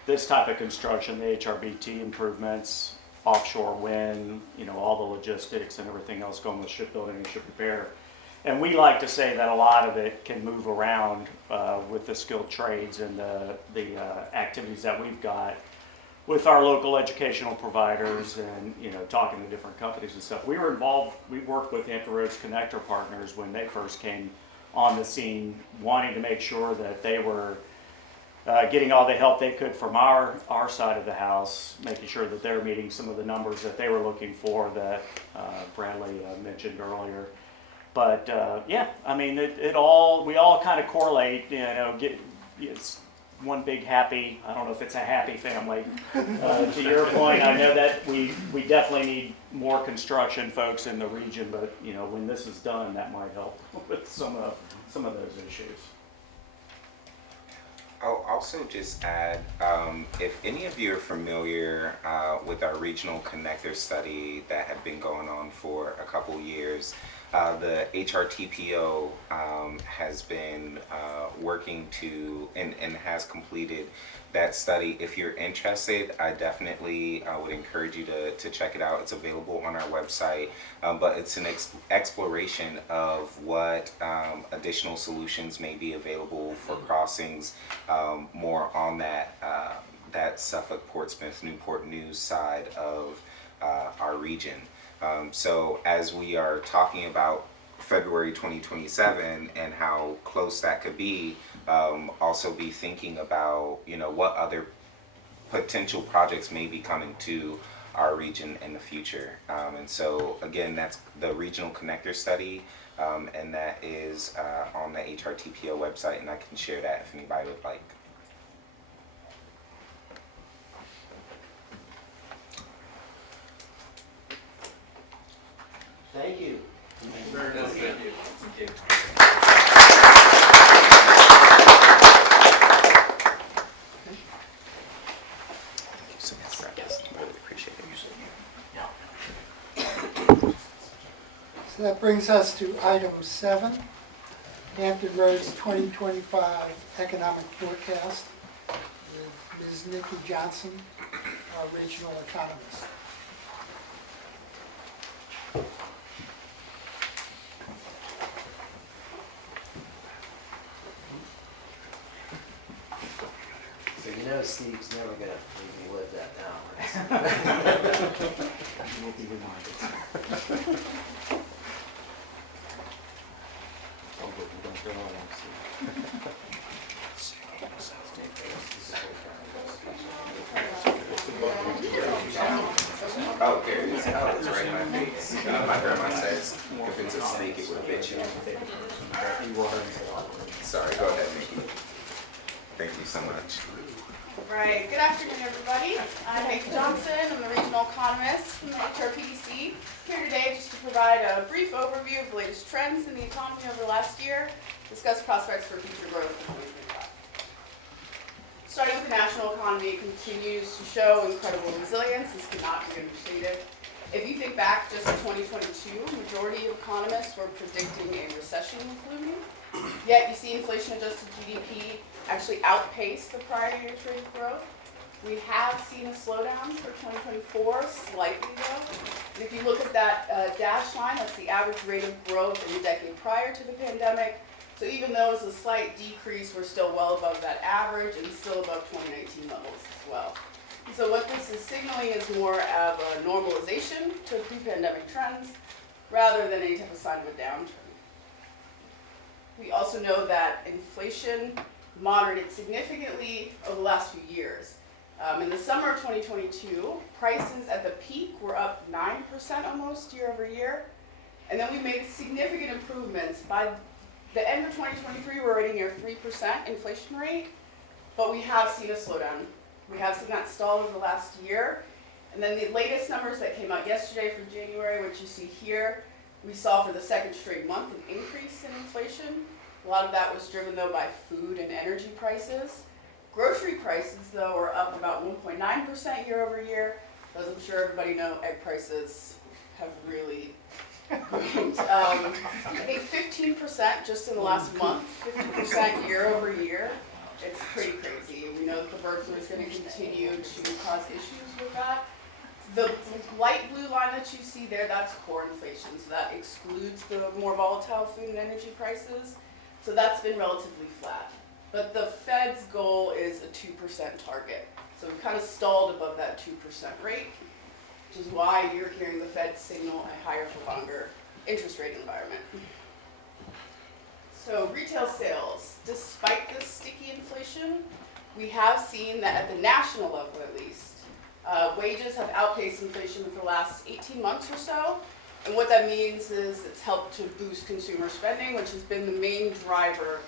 this type of construction, the HRBT improvements, offshore wind, you know, all the logistics and everything else going with shipbuilding and ship repair. And we like to say that a lot of it can move around with the skilled trades and the activities that we've got with our local educational providers and, you know, talking to different companies and stuff. We worked with Hampton Roads Connector Partners when they first came on the scene, wanting to make sure that they were getting all the help they could from our side of the house, making sure that they're meeting some of the numbers that they were looking for that Bradley mentioned earlier. But yeah, I mean, we all kind of correlate, you know, it's one big happy, I don't know if it's a happy family. To your point, I know that we definitely need more construction folks in the region, but you know, when this is done, that might help with some of those issues. I'll also just add, if any of you are familiar with our regional connector study that have been going on for a couple years, the HRTPO has been working to and has completed that study. If you're interested, I definitely would encourage you to check it out. It's available on our website, but it's an exploration of what additional solutions may be available for crossings, more on that Suffolk, Portsmouth, Newport News side of our region. So as we are talking about February 2027 and how close that could be, also be thinking about, you know, what other potential projects may be coming to our region in the future. And so again, that's the Regional Connector Study, and that is on the HRTPO website, and I can share that if anybody would like. Thank you. Thank you very much. Thank you. Thank you. Thank you so much, Travis. I really appreciate it. So that brings us to item 7, Hampton Roads 2025 Economic Forecast with Ms. Nikki Johnson, our regional economist. So you know Steve's never gonna leave me live that down, right? We'll be reminded. Oh, but we don't go on Oh, there it is. Oh, it's right in my face. My grandma says, if it's a snake, it would bit you. Sorry, go ahead, Nikki. Thank you so much. Right. Good afternoon, everybody. I'm Nikki Johnson. I'm the regional economist from the HRBT. Here today just to provide a brief overview of the latest trends in the economy over the last year, discuss prospects for future growth in 2025. Starting with the national economy, it continues to show incredible resilience. This cannot be understated. If you think back just to 2022, majority of economists were predicting a recession was looming. Yet you see inflation-adjusted GDP actually outpace the prior year's rate of growth. We have seen a slowdown for 2024, slightly though. And if you look at that dashed line, that's the average rate of growth in the decade prior to the pandemic. So even though it's a slight decrease, we're still well above that average and still above 2019 levels as well. So what this is signaling is more of a normalization to pre-pandemic trends rather than any type of sign of a downturn. We also know that inflation moderated significantly over the last few years. In the summer of 2022, prices at the peak were up 9% almost year over year. And then we made significant improvements. By the end of 2023, we're already near 3% inflation rate, but we have seen a slowdown. We have seen that stall over the last year. And then the latest numbers that came out yesterday for January, which you see here, we saw for the second straight month an increase in inflation. A lot of that was driven though by food and energy prices. Grocery prices though are up about 1.9% year over year. As I'm sure everybody know, egg prices have really boomed. I think 15% just in the last month, 50% year over year. It's pretty crazy. We know that the bird flu is going to continue to cause issues with that. The light blue line that you see there, that's core inflation. So that excludes the more volatile food and energy prices. So that's been relatively flat. But the Fed's goal is a 2% target. So we kind of stalled above that 2% rate, which is why you're hearing the Fed signal a higher for longer interest rate environment. So retail sales, despite this sticky inflation, we have seen that at the national level at least, wages have outpaced inflation for the last 18 months or so. And what that means is it's helped to boost consumer spending, which has been the main driver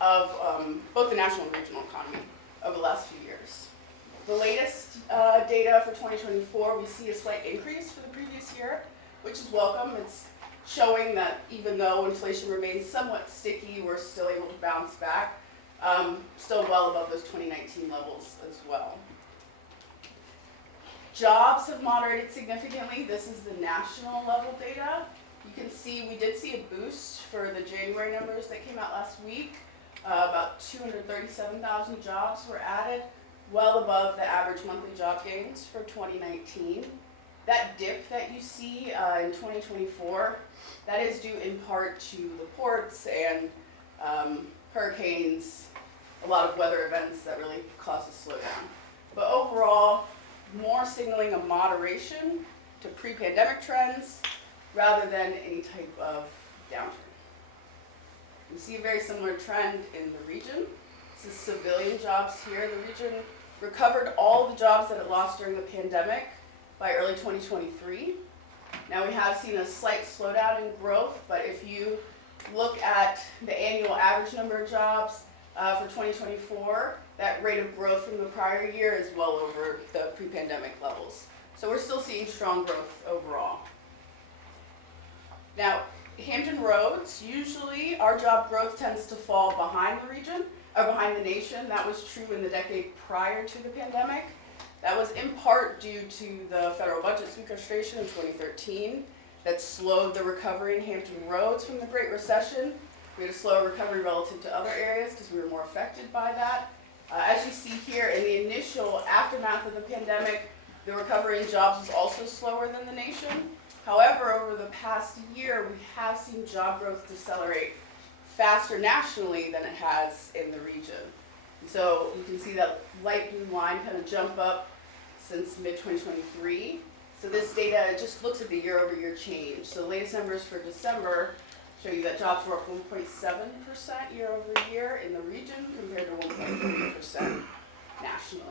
of both the national and regional economy over the last few years. The latest data for 2024, we see a slight increase for the previous year, which is welcome. It's showing that even though inflation remains somewhat sticky, we're still able to bounce back, still well above those 2019 levels as well. Jobs have moderated significantly. This is the national level data. You can see we did see a boost for the January numbers that came out last week. About 237,000 jobs were added, well above the average monthly job gains for 2019. That dip that you see in 2024, that is due in part to the ports and hurricanes, a lot of weather events that really caused a slowdown. But overall, more signaling a moderation to pre-pandemic trends rather than any type of downturn. We see a very similar trend in the region. This is civilian jobs here. The region recovered all the jobs that it lost during the pandemic by early 2023. Now we have seen a slight slowdown in growth, but if you look at the annual average number of jobs for 2024, that rate of growth from the prior year is well over the pre-pandemic levels. So we're still seeing strong growth overall. Now, Hampton Roads, usually our job growth tends to fall behind the region, or behind the nation. That was true in the decade prior to the pandemic. That was in part due to the federal budget sequestration in 2013 that slowed the recovery in Hampton Roads from the Great Recession. We had a slower recovery relative to other areas because we were more affected by that. As you see here, in the initial aftermath of the pandemic, the recovery in jobs was also slower than the nation. However, over the past year, we have seen job growth decelerate faster nationally than it has in the region. So you can see that light blue line kind of jump up since mid-2023. So this data just looks at the year-over-year change. So the latest numbers for December show you that jobs were up 1.7% year-over-year in the region compared to 1.3% nationally.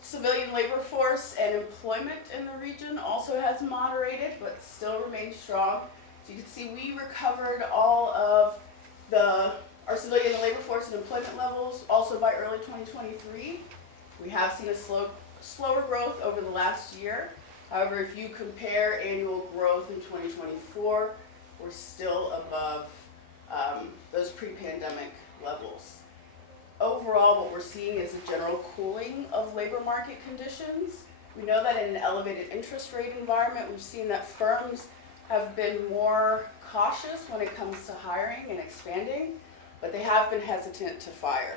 Civilian labor force and employment in the region also has moderated, but still remains strong. So you can see we recovered all of our civilian labor force and employment levels also by early 2023. We have seen a slower growth over the last year. However, if you compare annual growth in 2024, we're still above those pre-pandemic levels. Overall, what we're seeing is a general cooling of labor market conditions. We know that in an elevated interest rate environment, we've seen that firms have been more cautious when it comes to hiring and expanding, but they have been hesitant to fire.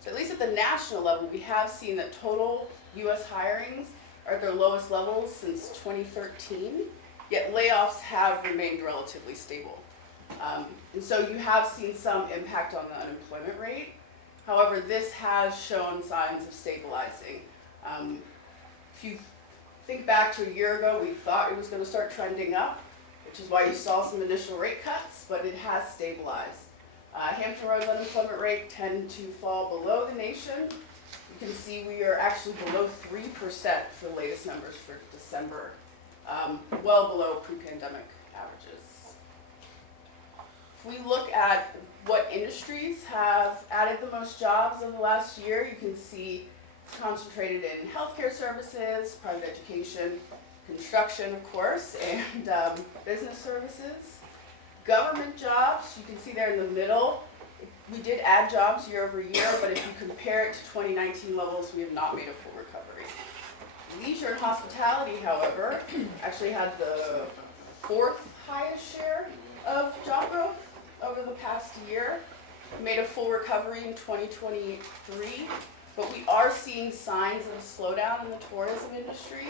So at least at the national level, we have seen that total U.S. hirings are at their lowest levels since 2013, yet layoffs have remained relatively stable. And so you have seen some impact on the unemployment rate. However, this has shown signs of stabilizing. If you think back to a year ago, we thought it was going to start trending up, which is why you saw some initial rate cuts, but it has stabilized. Hampton Roads unemployment rate tend to fall below the nation. You can see we are actually below 3% for the latest numbers for December, well below pre-pandemic averages. If we look at what industries have added the most jobs in the last year, you can see it's concentrated in healthcare services, private education, construction, of course, and business services. Government jobs, you can see there in the middle, we did add jobs year over year, but if you compare it to 2019 levels, we have not made a full recovery. Leisure and hospitality, however, actually had the fourth highest share of job growth over the past year. We made a full recovery in 2023, but we are seeing signs of a slowdown in the tourism industry.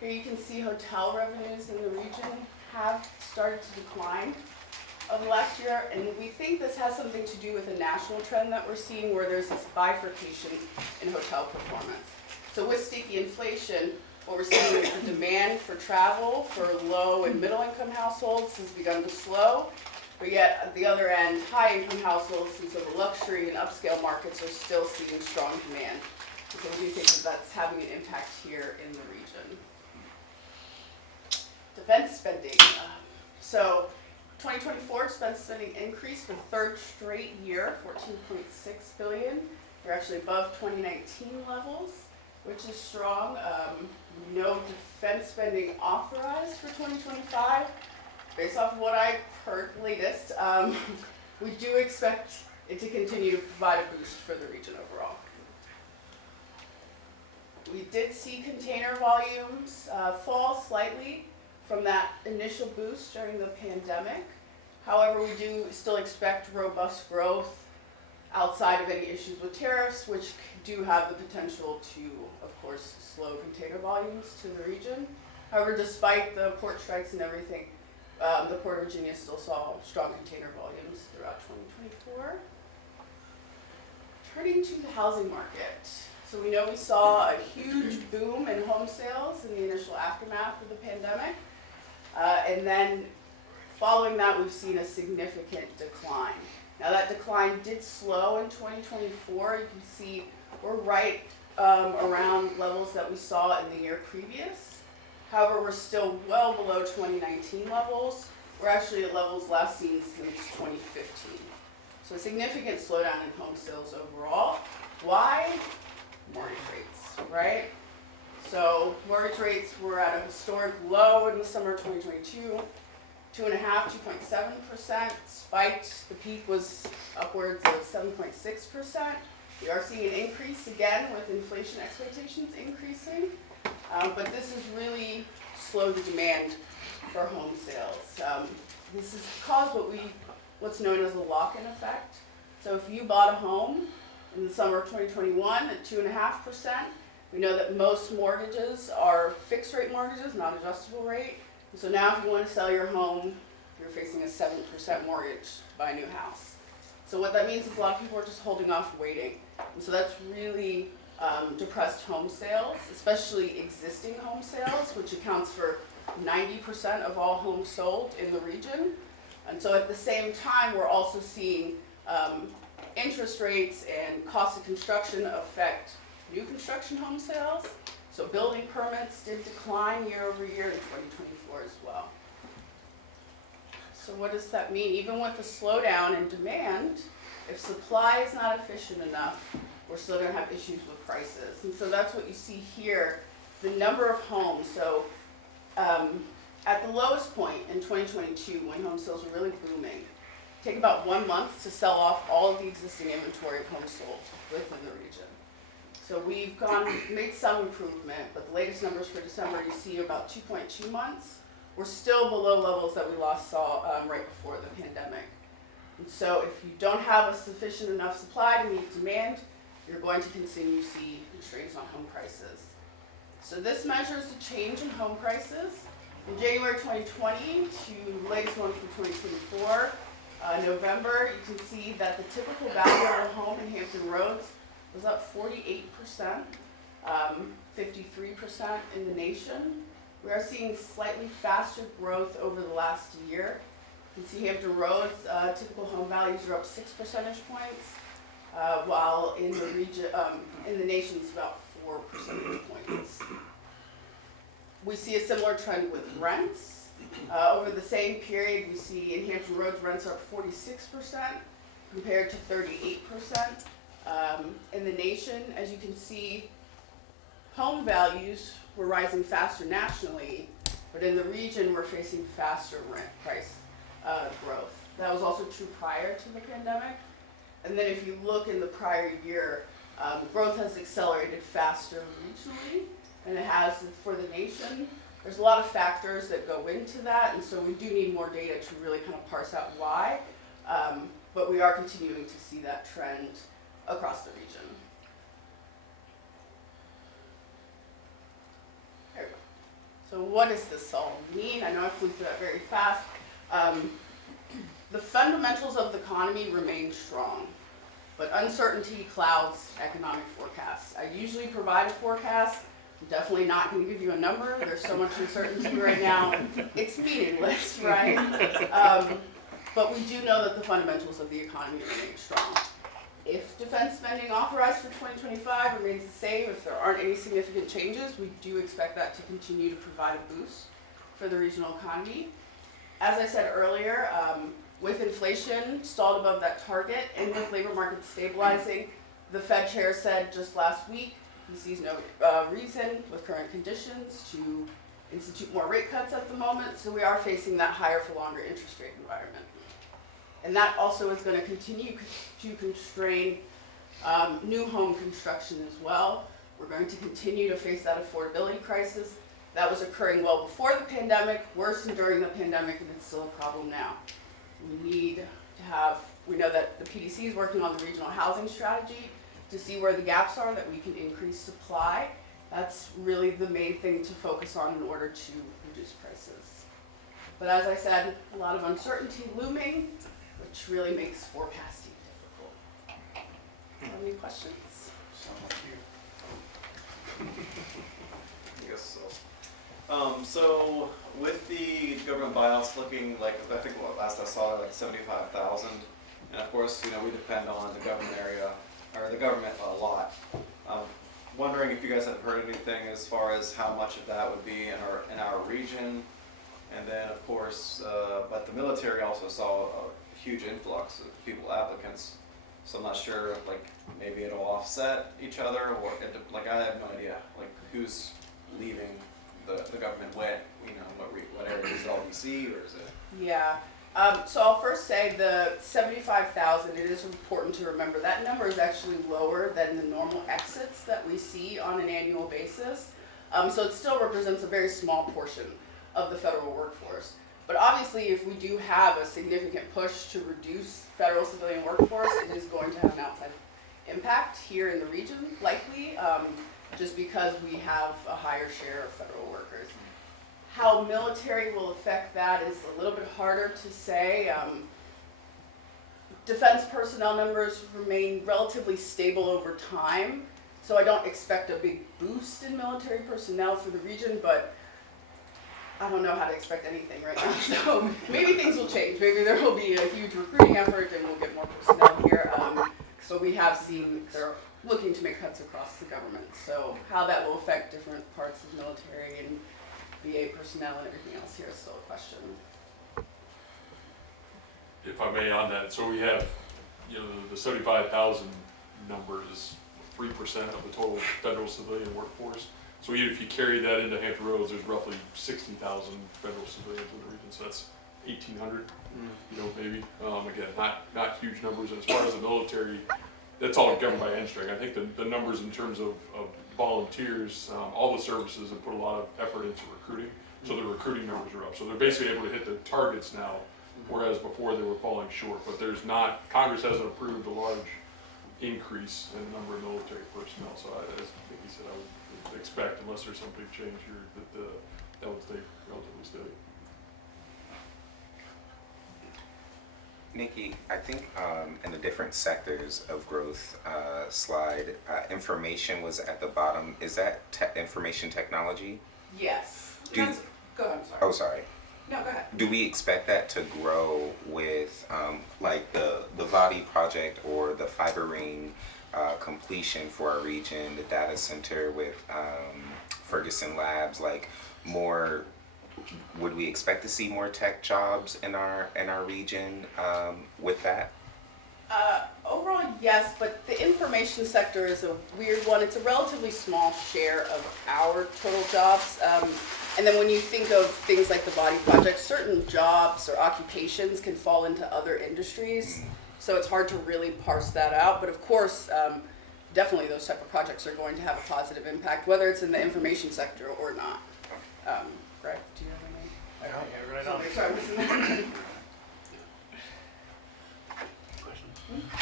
Here you can see hotel revenues in the region have started to decline over the last year, and we think this has something to do with a national trend that we're seeing where there's this bifurcation in hotel performance. So with sticky inflation, what we're seeing is the demand for travel for low and middle income households has begun to slow, but yet at the other end, high income households, so the luxury and upscale markets are still seeing strong demand. So we do think that that's having an impact here in the region. Defense spending. So 2024 defense spending increased for the third straight year, $14.6 billion. We're actually above 2019 levels, which is strong. No defense spending authorized for 2025. Based off of what I've heard latest, we do expect it to continue to provide a boost for the region overall. We did see container volumes fall slightly from that initial boost during the pandemic. However, we do still expect robust growth outside of any issues with tariffs, which do have the potential to, of course, slow container volumes to the region. However, despite the port strikes and everything, the Port of Virginia still saw strong container volumes throughout 2024. Turning to the housing market. So we know we saw a huge boom in home sales in the initial aftermath of the pandemic. And then following that, we've seen a significant decline. Now that decline did slow in 2024. You can see we're right around levels that we saw in the year previous. However, we're still well below 2019 levels. We're actually at levels last seen since 2015. So a significant slowdown in home sales overall. Why? Mortgage rates, right? So mortgage rates were at a historic low in the summer of 2022, 2.5%, 2.7%, spiked. The peak was upwards of 7.6%. We are seeing an increase again with inflation expectations increasing, but this has really slowed the demand for home sales. This has caused what's known as a lock-in effect. So if you bought a home in the summer of 2021 at 2.5%, we know that most mortgages are fixed rate mortgages, not adjustable rate. And so now if you want to sell your home, you're facing a 7% mortgage to buy a new house. So what that means is a lot of people are just holding off waiting. And so that's really depressed home sales, especially existing home sales, which accounts for 90% of all homes sold in the region. And so at the same time, we're also seeing interest rates and cost of construction affect new construction home sales. So building permits did decline year over year in 2024 as well. So what does that mean? Even with the slowdown in demand, if supply is not efficient enough, we're still going to have issues with prices. And so that's what you see here, the number of homes. So at the lowest point in 2022, when home sales were really booming, take about 1 month to sell off all of the existing inventory of homes sold within the region. So we've made some improvement, but the latest numbers for December, you see about 2.2 months. We're still below levels that we last saw right before the pandemic. And so if you don't have a sufficient enough supply to meet demand, you're going to continue to see constraints on home prices. So this measures the change in home prices. From January 2020 to the latest one from 2024, November, you can see that the typical value of a home in Hampton Roads was up 48%, 53% in the nation. We are seeing slightly faster growth over the last year. You can see Hampton Roads, typical home values are up 6 percentage points, while in the region, in the nation, it's about 4 percentage points. We see a similar trend with rents. Over the same period, we see in Hampton Roads rents are up 46% compared to 38% in the nation. As you can see, home values were rising faster nationally, but in the region, we're facing faster rent price growth. That was also true prior to the pandemic. And then if you look in the prior year, growth has accelerated faster regionally than it has for the nation. There's a lot of factors that go into that, and so we do need more data to really kind of parse out why. But we are continuing to see that trend across the region. There we go. So what does this all mean? I know I flew through that very fast. The fundamentals of the economy remain strong, but uncertainty clouds economic forecasts. I usually provide a forecast. I'm definitely not going to give you a number. There's so much uncertainty right now. It's meaningless, right? But we do know that the fundamentals of the economy remain strong. If defense spending authorized for 2025 remains the same, if there aren't any significant changes, we do expect that to continue to provide a boost for the regional economy. As I said earlier, with inflation stalled above that target and with labor markets stabilizing, the Fed chair said just last week he sees no reason with current conditions to institute more rate cuts at the moment, so we are facing that higher for longer interest rate environment. And that also is going to continue to constrain new home construction as well. We're going to continue to face that affordability crisis that was occurring well before the pandemic, worsened during the pandemic, and it's still a problem now. We know that the PDC is working on the regional housing strategy to see where the gaps are that we can increase supply. That's really the main thing to focus on in order to reduce prices. But as I said, a lot of uncertainty looming, which really makes forecasting difficult. Any questions? I guess so. So with the government buyouts looking like, I think what last I saw, like 75,000. And of course, you know, we depend on the government area, or the government a lot. Wondering if you guys have heard anything as far as how much of that would be in our region. And then of course, but the military also saw a huge influx of people, applicants. So I'm not sure, like, maybe it'll offset each other, or like, I have no idea, like, who's leaving the government when, you know, what area is it, LBC, or is it? Yeah. So I'll first say the 75,000, it is important to remember that number is actually lower than the normal exits that we see on an annual basis. So it still represents a very small portion of the federal workforce. But obviously, if we do have a significant push to reduce federal civilian workforce, it is going to have an outside impact here in the region, likely, just because we have a higher share of federal workers. How military will affect that is a little bit harder to say. Defense personnel numbers remain relatively stable over time, so I don't expect a big boost in military personnel for the region, but I don't know how to expect anything right now, so maybe things will change. Maybe there will be a huge recruiting effort and we'll get more personnel here, but we have seen they're looking to make cuts across the government, so how that will affect different parts of military and VA personnel and everything else here is still a question. If I may on that, so we have, you know, the 75,000 number is 3% of the total federal civilian workforce. So even if you carry that into Hampton Roads, there's roughly 60,000 federal civilians in the region, so that's 1,800, you know, maybe. Again, not huge numbers. And as far as the military, that's all governed by N-String. I think the numbers in terms of volunteers, all the services have put a lot of effort into recruiting, so the recruiting numbers are up. So they're basically able to hit their targets now, whereas before they were falling short. But there's not, Congress hasn't approved a large increase in the number of military personnel. So as Nikki said, I would expect, unless there's some big change here, that would stay relatively steady. Nikki, I think in the different sectors of growth slide, information was at the bottom. Is that information technology? Yes. Go ahead, I'm sorry. Oh, sorry. No, go ahead. Do we expect that to grow with like the Vadi project or the fiber ring completion for our region, the data center with Ferguson Labs, like more? Would we expect to see more tech jobs in our region with that? Overall, yes, but the information sector is a weird one. It's a relatively small share of our total jobs. And then when you think of things like the Body Project, certain jobs or occupations can fall into other industries. So it's hard to really parse that out. But of course, definitely those type of projects are going to have a positive impact, whether it's in the information sector or not. Greg, do you have any? Sorry, I'm missing that.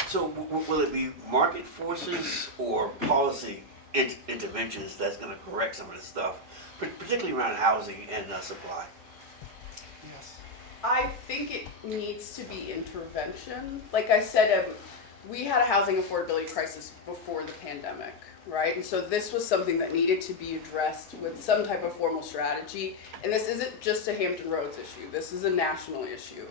So will it be market forces or policy interventions that's going to correct some of this stuff, particularly around housing and supply? Yes. I think it needs to be intervention. Like I said, we had a housing affordability crisis before the pandemic, right? And so this was something that needed to be addressed with some type of formal strategy. And this isn't just a Hampton Roads issue. This is a national issue.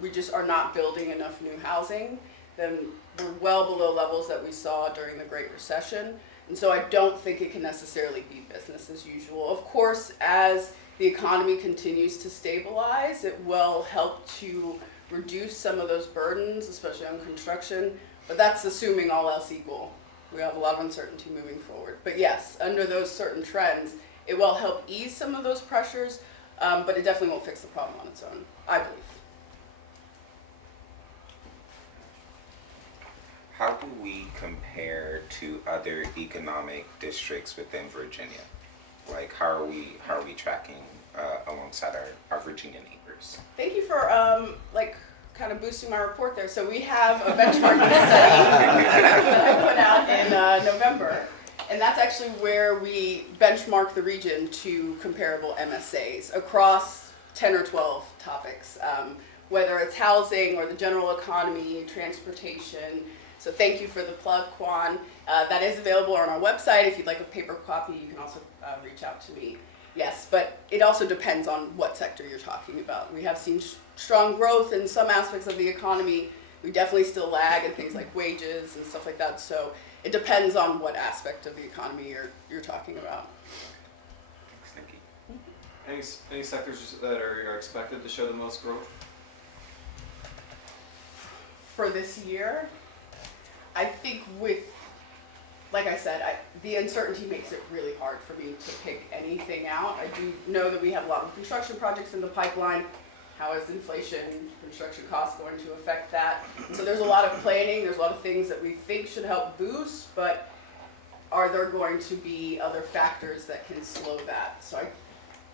We just are not building enough new housing. Then we're well below levels that we saw during the Great Recession. And so I don't think it can necessarily be business as usual. Of course, as the economy continues to stabilize, it will help to reduce some of those burdens, especially on construction. But that's assuming all else equal. We have a lot of uncertainty moving forward. But yes, under those certain trends, it will help ease some of those pressures, but it definitely won't fix the problem on its own, I believe. How do we compare to other economic districts within Virginia? Like, how are we tracking alongside our Virginia neighbors? Thank you for kind of boosting my report there. So we have a benchmarking study that I put out in November, and that's actually where we benchmark the region to comparable MSAs across 10 or 12 topics, whether it's housing or the general economy, transportation, So thank you for the plug, Quan. That is available on our website. If you'd like a paper copy, you can also reach out to me. Yes, but it also depends on what sector you're talking about. We have seen strong growth in some aspects of the economy. We definitely still lag in things like wages and stuff like that. So it depends on what aspect of the economy you're talking about. Thank you. Any sectors that are expected to show the most growth? For this year, I think like I said, the uncertainty makes it really hard for me to pick anything out. I do know that we have a lot of construction projects in the pipeline. How is inflation, construction costs going to affect that? So there's a lot of planning, there's a lot of things that we think should help boost, but are there going to be other factors that can slow that? So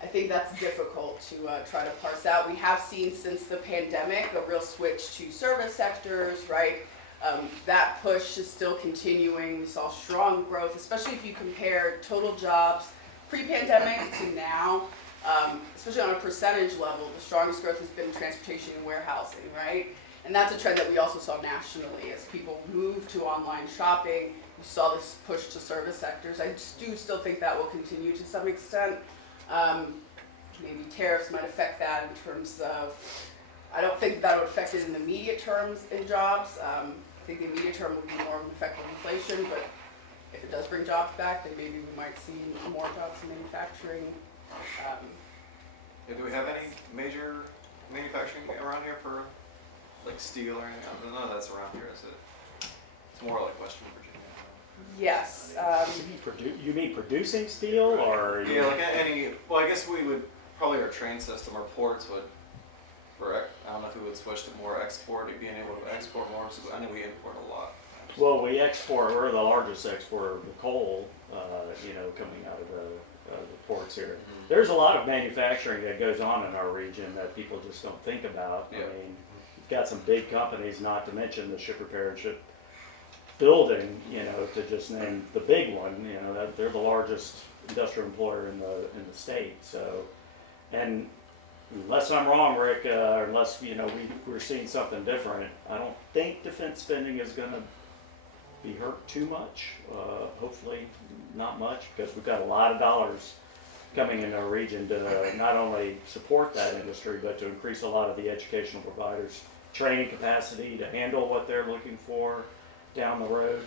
I think that's difficult to try to parse out. We have seen since the pandemic a real switch to service sectors, right? That push is still continuing. We saw strong growth, especially if you compare total jobs pre-pandemic to now, especially on a percentage level. The strongest growth has been transportation and warehousing, right? And that's a trend that we also saw nationally as people moved to online shopping. You saw this push to service sectors. I do still think that will continue to some extent. Maybe tariffs might affect that in terms of, I don't think that would affect it in the immediate terms in jobs. I think the immediate term would be more of an effect on inflation, but if it does bring jobs back, then maybe we might see more jobs in manufacturing. Do we have any major manufacturing around here for like steel or anything? None of that's around here, is it? It's more like Western Virginia. Yes. You mean producing steel, or? Yeah, like any, well, I guess we would, probably our train system, our ports would, I don't know if we would switch to more export, being able to export more, because I know we import a lot. Well, we're the largest exporter of the coal, coming out of the ports here. Mm-hmm. There's a lot of manufacturing that goes on in our region that people just don't think about. Yeah. I mean, you've got some big companies, not to mention the ship repair and ship building, to just name the big one, they're the largest industrial employer in the state. So, and unless I'm wrong, Rick, unless we're seeing something different, I don't think defense spending is going to be hurt too much. Hopefully, not much, because we've got a lot of dollars coming in our region to not only support that industry, but to increase a lot of the educational providers' training capacity to handle what they're looking for down the road.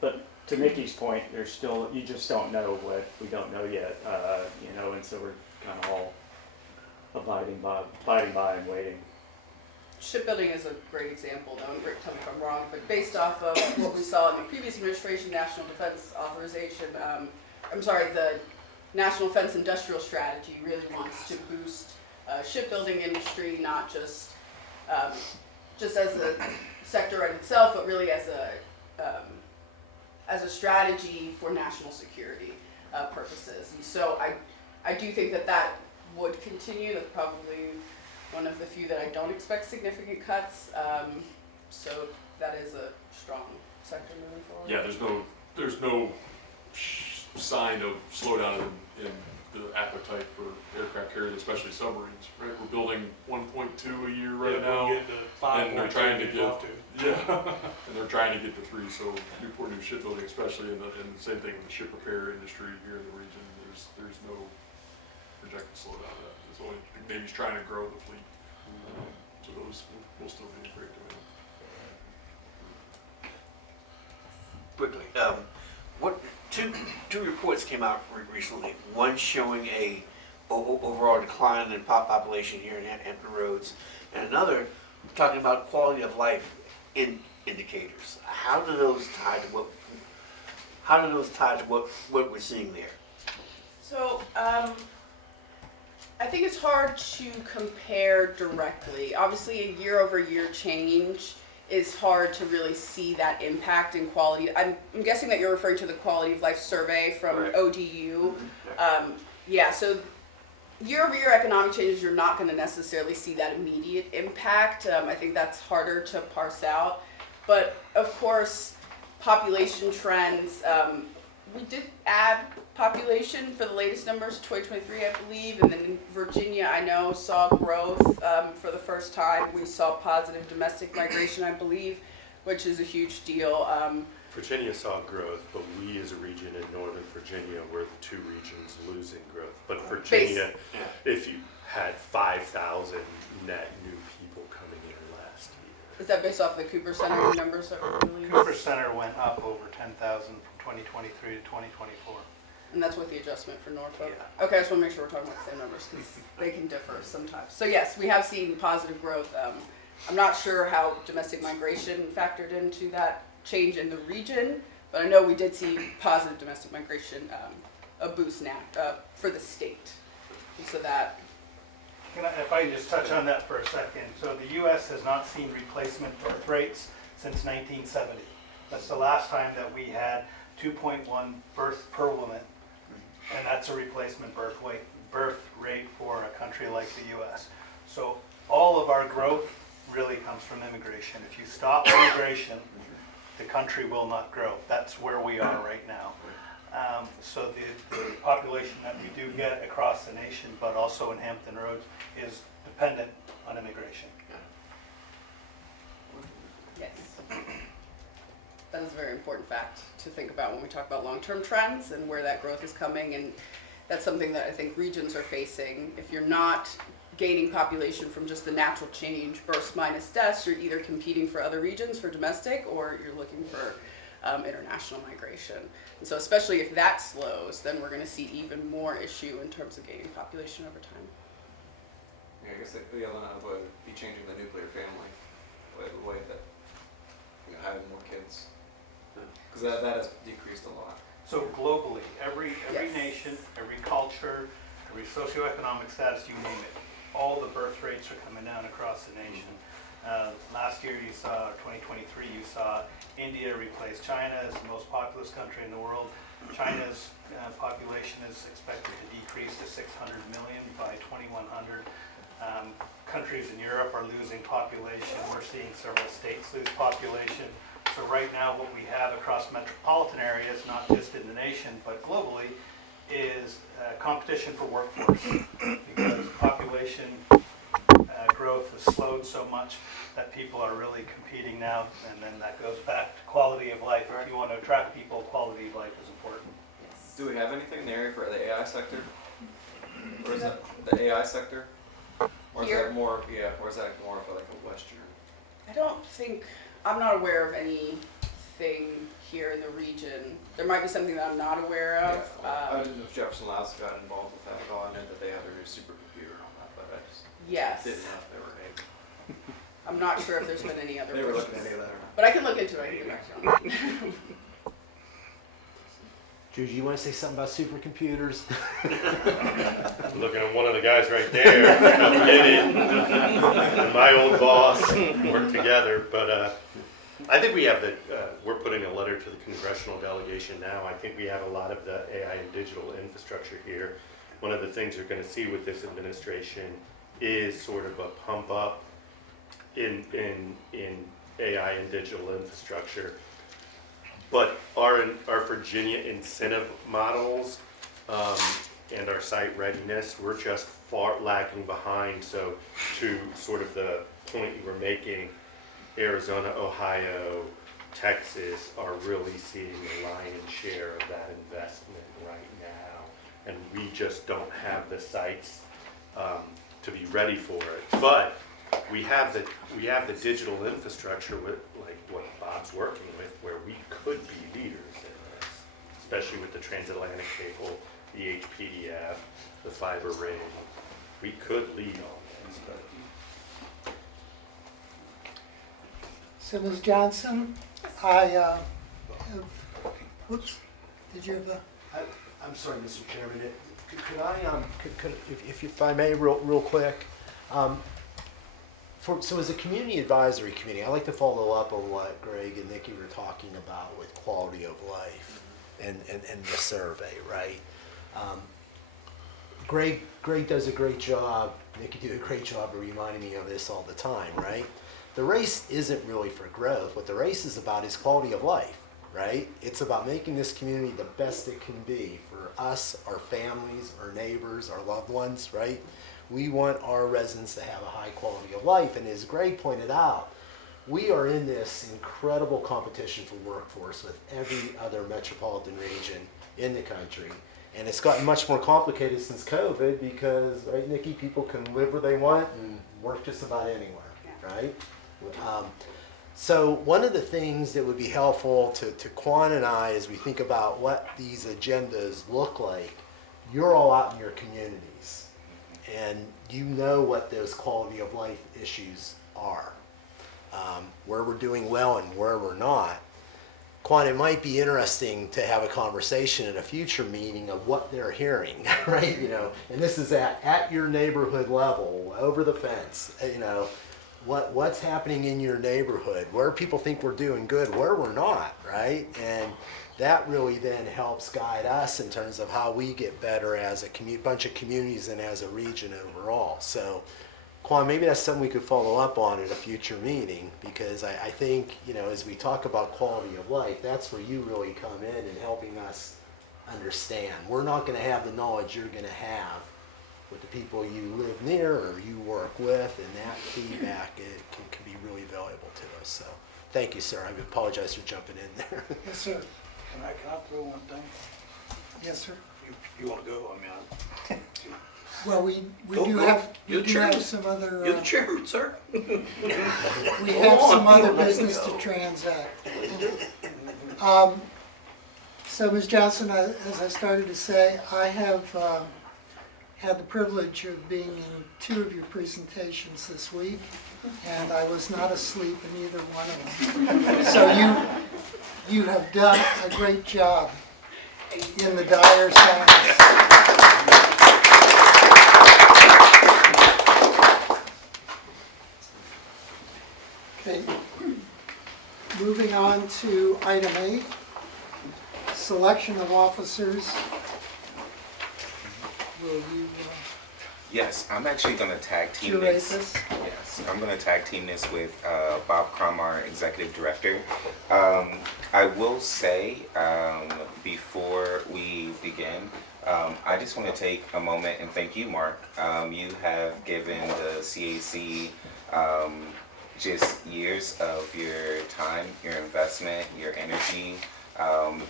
But to Nikki's point, there's still, you just don't know what we don't know yet, and so we're kind of all abiding by and waiting. Shipbuilding is a great example, though, and Rick, tell me if I'm wrong, but based off of what we saw in the previous administration, National Defense Authorization, the National Defense Industrial Strategy really wants to boost shipbuilding industry, not just as a sector in itself, but really as a strategy for national security purposes. And so I do think that would continue. That's probably one of the few that I don't expect significant cuts. So that is a strong sector moving forward. Yeah, there's no sign of slowdown in the appetite for aircraft carriers, especially submarines, right? We're building 1.2 a year right now, and they're trying to get and they're trying to get to 3. So Newport News Shipbuilding, especially, and the same thing with the ship repair industry here in the region. There's no projected slowdown of that. It's only maybe he's trying to grow the fleet, so those will still be in great demand. Quickly, two reports came out recently. One showing a overall decline in population here in Hampton Roads, and another talking about quality of life indicators. How do those tie to what we're seeing there? So I think it's hard to compare directly. Obviously, a year-over-year change is hard to really see that impact in quality. I'm guessing that you're referring to the quality of life survey from ODU. So year-over-year economic changes, you're not going to necessarily see that immediate impact. I think that's harder to parse out. But of course, population trends, we did add population for the latest numbers, 2023, I believe, and then in Virginia, I know, saw growth for the first time. We saw positive domestic migration, I believe, which is a huge deal. Virginia saw growth, but we as a region in Northern Virginia were the two regions losing growth. But Virginia, if you had 5,000 net new people coming in last year. Is that based off the Cooper Center numbers that were released? Cooper Center went up over 10,000 from 2023 to 2024. And that's with the adjustment for Norfolk? Yeah. Okay, I just want to make sure we're talking about the same numbers because they can differ sometimes. So yes, we have seen positive growth. I'm not sure how domestic migration factored into that change in the region, but I know we did see positive domestic migration, a boost now for the state. And so that. If I can just touch on that for a second. So the U.S. has not seen replacement birth rates since 1970. That's the last time that we had 2.1 births per woman, and that's a replacement birth rate for a country like the U.S. So all of our growth really comes from immigration. If you stop immigration, the country will not grow. That's where we are right now. So the population that we do get across the nation, but also in Hampton Roads, is dependent on immigration. Yes. That is a very important fact to think about when we talk about long-term trends and where that growth is coming. And that's something that I think regions are facing. If you're not gaining population from just the natural change, births minus deaths, you're either competing for other regions for domestic or you're looking for international migration. And so especially if that slows, then we're going to see even more issue in terms of gaining population over time. Yeah, I guess the other one would be changing the nuclear family, the way that having more kids, because that has decreased a lot. So globally, every nation, every culture, every socioeconomic status, you name it, all the birth rates are coming down across the nation. Last year you saw, 2023, you saw India replace China as the most populous country in the world. China's population is expected to decrease to 600 million by 2100. Countries in Europe are losing population. We're seeing several states lose population. So right now what we have across metropolitan areas, not just in the nation, but globally, is competition for workforce. Because population growth has slowed so much that people are really competing now, and then that goes back to quality of life. If you want to attract people, quality of life is important. Do we have anything in the area for the AI sector? Or is that the AI sector? Or is that more, or is that more of like a Western? I don't think, I'm not aware of anything here in the region. There might be something that I'm not aware of. I didn't know if Jefferson Labs got involved with that at all. I know that they have their new supercomputer on that, but I just didn't know if they were able. I'm not sure if there's been any other. They were looking at any of that or not. But I can look into it. I can get back to you. Juju, you want to say something about supercomputers? I'm looking at one of the guys right there. And my old boss work together, but I think we have we're putting a letter to the congressional delegation now. I think we have a lot of the AI and digital infrastructure here. One of the things you're going to see with this administration is sort of a pump up in AI and digital infrastructure. But our Virginia incentive models and our site readiness, we're just far lagging behind. So to sort of the point you were making, Arizona, Ohio, Texas are really seeing the lion's share of that investment right now. And we just don't have the sites to be ready for it. But we have the digital infrastructure with like what Bob's working with, where we could be leaders in this, especially with the transatlantic cable, the HPDF, the fiber ring. We could lead on this. But So Ms. Johnson, I oops, did you have the? I'm sorry, Mr. Chairman. Could I, if I may, real quick. So as a community advisory committee, I'd like to follow up on what Greg and Nikki were talking about with quality of life and the survey, right? Greg does a great job, Nikki do a great job of reminding me of this all the time, right? The race isn't really for growth. What the race is about is quality of life. right? It's about making this community the best it can be for us, our families, our neighbors, our loved ones, right? We want our residents to have a high quality of life, and as Greg pointed out, we are in this incredible competition for workforce with every other metropolitan region in the country. And it's gotten much more complicated since COVID because, right, Nikki, people can live where they want and work just about anywhere, right? So one of the things that would be helpful to Quan and I as we think about what these agendas look like, you're all out in your communities and you know what those quality of life issues are, where we're doing well and where we're not. Quan, it might be interesting to have a conversation at a future meeting of what they're hearing, right? You know, and this is at your neighborhood level, over the fence, you know, what's happening in your neighborhood, where people think we're doing good, where we're not, right? And that really then helps guide us in terms of how we get better as a bunch of communities and as a region overall. So, Quan, maybe that's something we could follow up on at a future meeting, because I think, you know, as we talk about quality of life, that's where you really come in and helping us understand. We're not going to have the knowledge you're going to have with the people you live near or you work with, and that feedback can be really valuable to us. So thank you, sir. I apologize for jumping in there. Yes, sir. Can I throw one thing? Yes, sir. You want to go? I mean, Well, we Go, do go. have, You're we the do have chairman. some other, You're the chairman, sir. we have some other business to transact. So, Ms. Johnson, as I started to say, I have had the privilege of being in 2 of your presentations this week, and I was not asleep in either one of them. So you have done a great job in the dire times. Okay, moving on to item 8, selection of officers. Will you Yes, I'm actually going to tag team curate this. this? Yes, I'm going to tag team this with Bob Crum, our executive director. I will say, before we begin, I just want to take a moment and thank you, Mark. You have given the CAC just years of your time, your investment, your energy,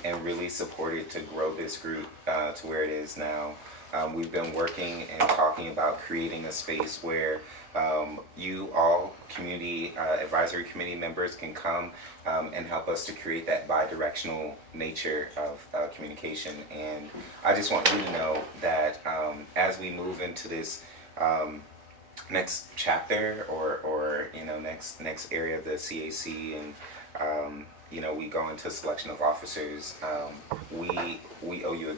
and really supported to grow this group to where it is now. We've been working and talking about creating a space where you all, community advisory committee members, can come and help us to create that bi-directional nature of communication. And I just want you to know that as we move into this next chapter or you know, next area of the CAC, and you know, we go into selection of officers, we owe you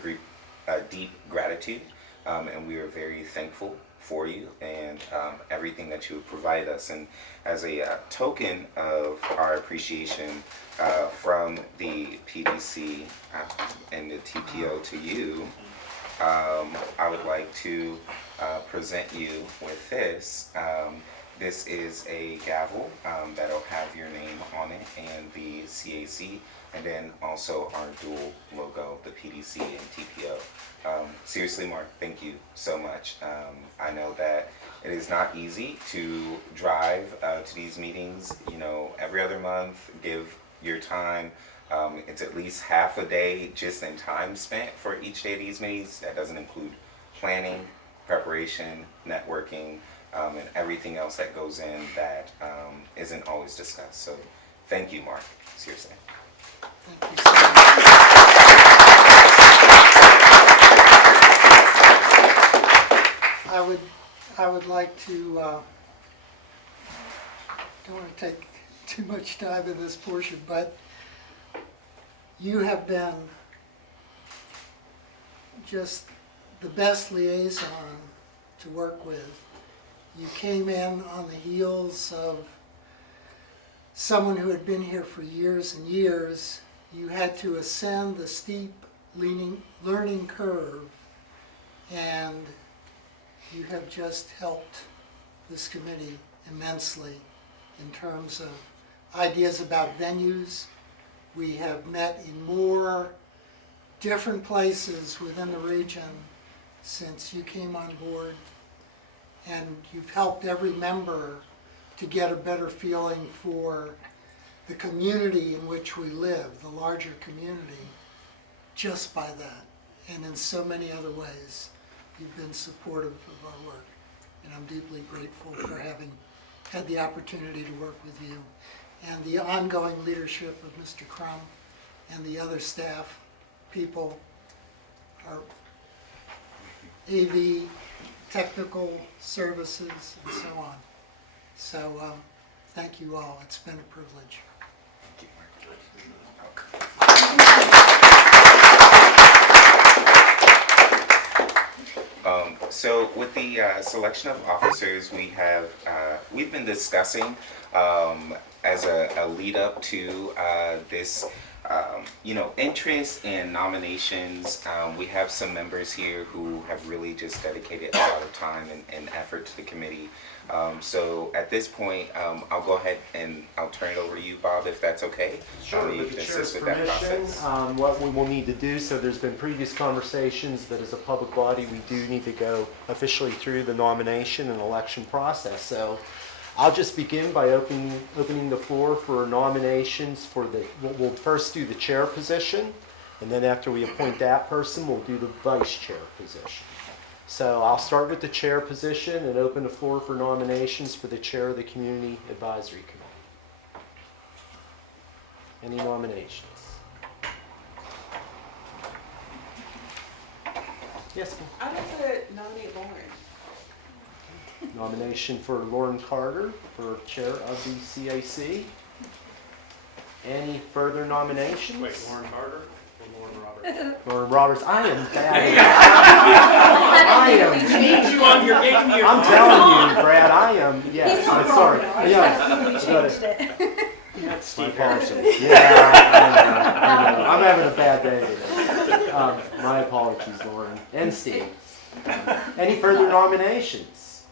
a deep gratitude, and we are very thankful for you and everything that you have provided us. And as a token of our appreciation from the PDC and the TPO to you, I would like to present you with this. This is a gavel that'll have your name on it and the CAC, and then also our dual logo, the PDC and TPO. Seriously, Mark, thank you so much. I know that it is not easy to drive to these meetings, you know, every other month, give your time. It's at least half a day just in time spent for each day of these meetings. That doesn't include planning, preparation, networking, and everything else that goes in that isn't always discussed. So thank you, Mark, seriously. Thank you so much. I would like to, don't want to take too much time in this portion, but you have been just the best liaison to work with. You came in on the heels of someone who had been here for years and years. You had to ascend the steep learning curve, and you have just helped this committee immensely in terms of ideas about venues, We have met in more different places within the region since you came on board. And you've helped every member to get a better feeling for the community in which we live, the larger community, just by that. And in so many other ways, you've been supportive of our work. And I'm deeply grateful for having had the opportunity to work with you. And the ongoing leadership of Mr. Crum and the other staff, people, our AV, technical services, and so on. So thank you all. It's been a privilege. So with the selection of officers, we've been discussing as a lead up to this, interest and nominations. We have some members here who have really just dedicated a lot of time and effort to the committee. So at this point, I'll go ahead and I'll turn it over to you, Bob, if that's okay. Sure, You with can the assist chair's with that permission, process. what we will need to do, so there's been previous conversations that as a public body, we do need to go officially through the nomination and election process. So I'll just begin by opening the floor for nominations for we'll first do the chair position, and then after we appoint that person, we'll do the vice chair position. So I'll start with the chair position and open the floor for nominations for the chair of the Community Advisory Committee. Any nominations? Yes, ma'am. I'd like to nominate Lauren. Nomination for Lauren Carter for chair of the CAC. Any further nominations? Wait, Lauren Carter or Lauren Roberts? Lauren Roberts, I am bad. Need you on your game here. I'm telling you, Brad, I am, yes, He's I'm not sorry. wrong, though. Yeah, We changed it. That's my Steve apologies. Harrison. Yeah, I know. I'm having a bad day today. My apologies, Lauren and Steve. Any further nominations?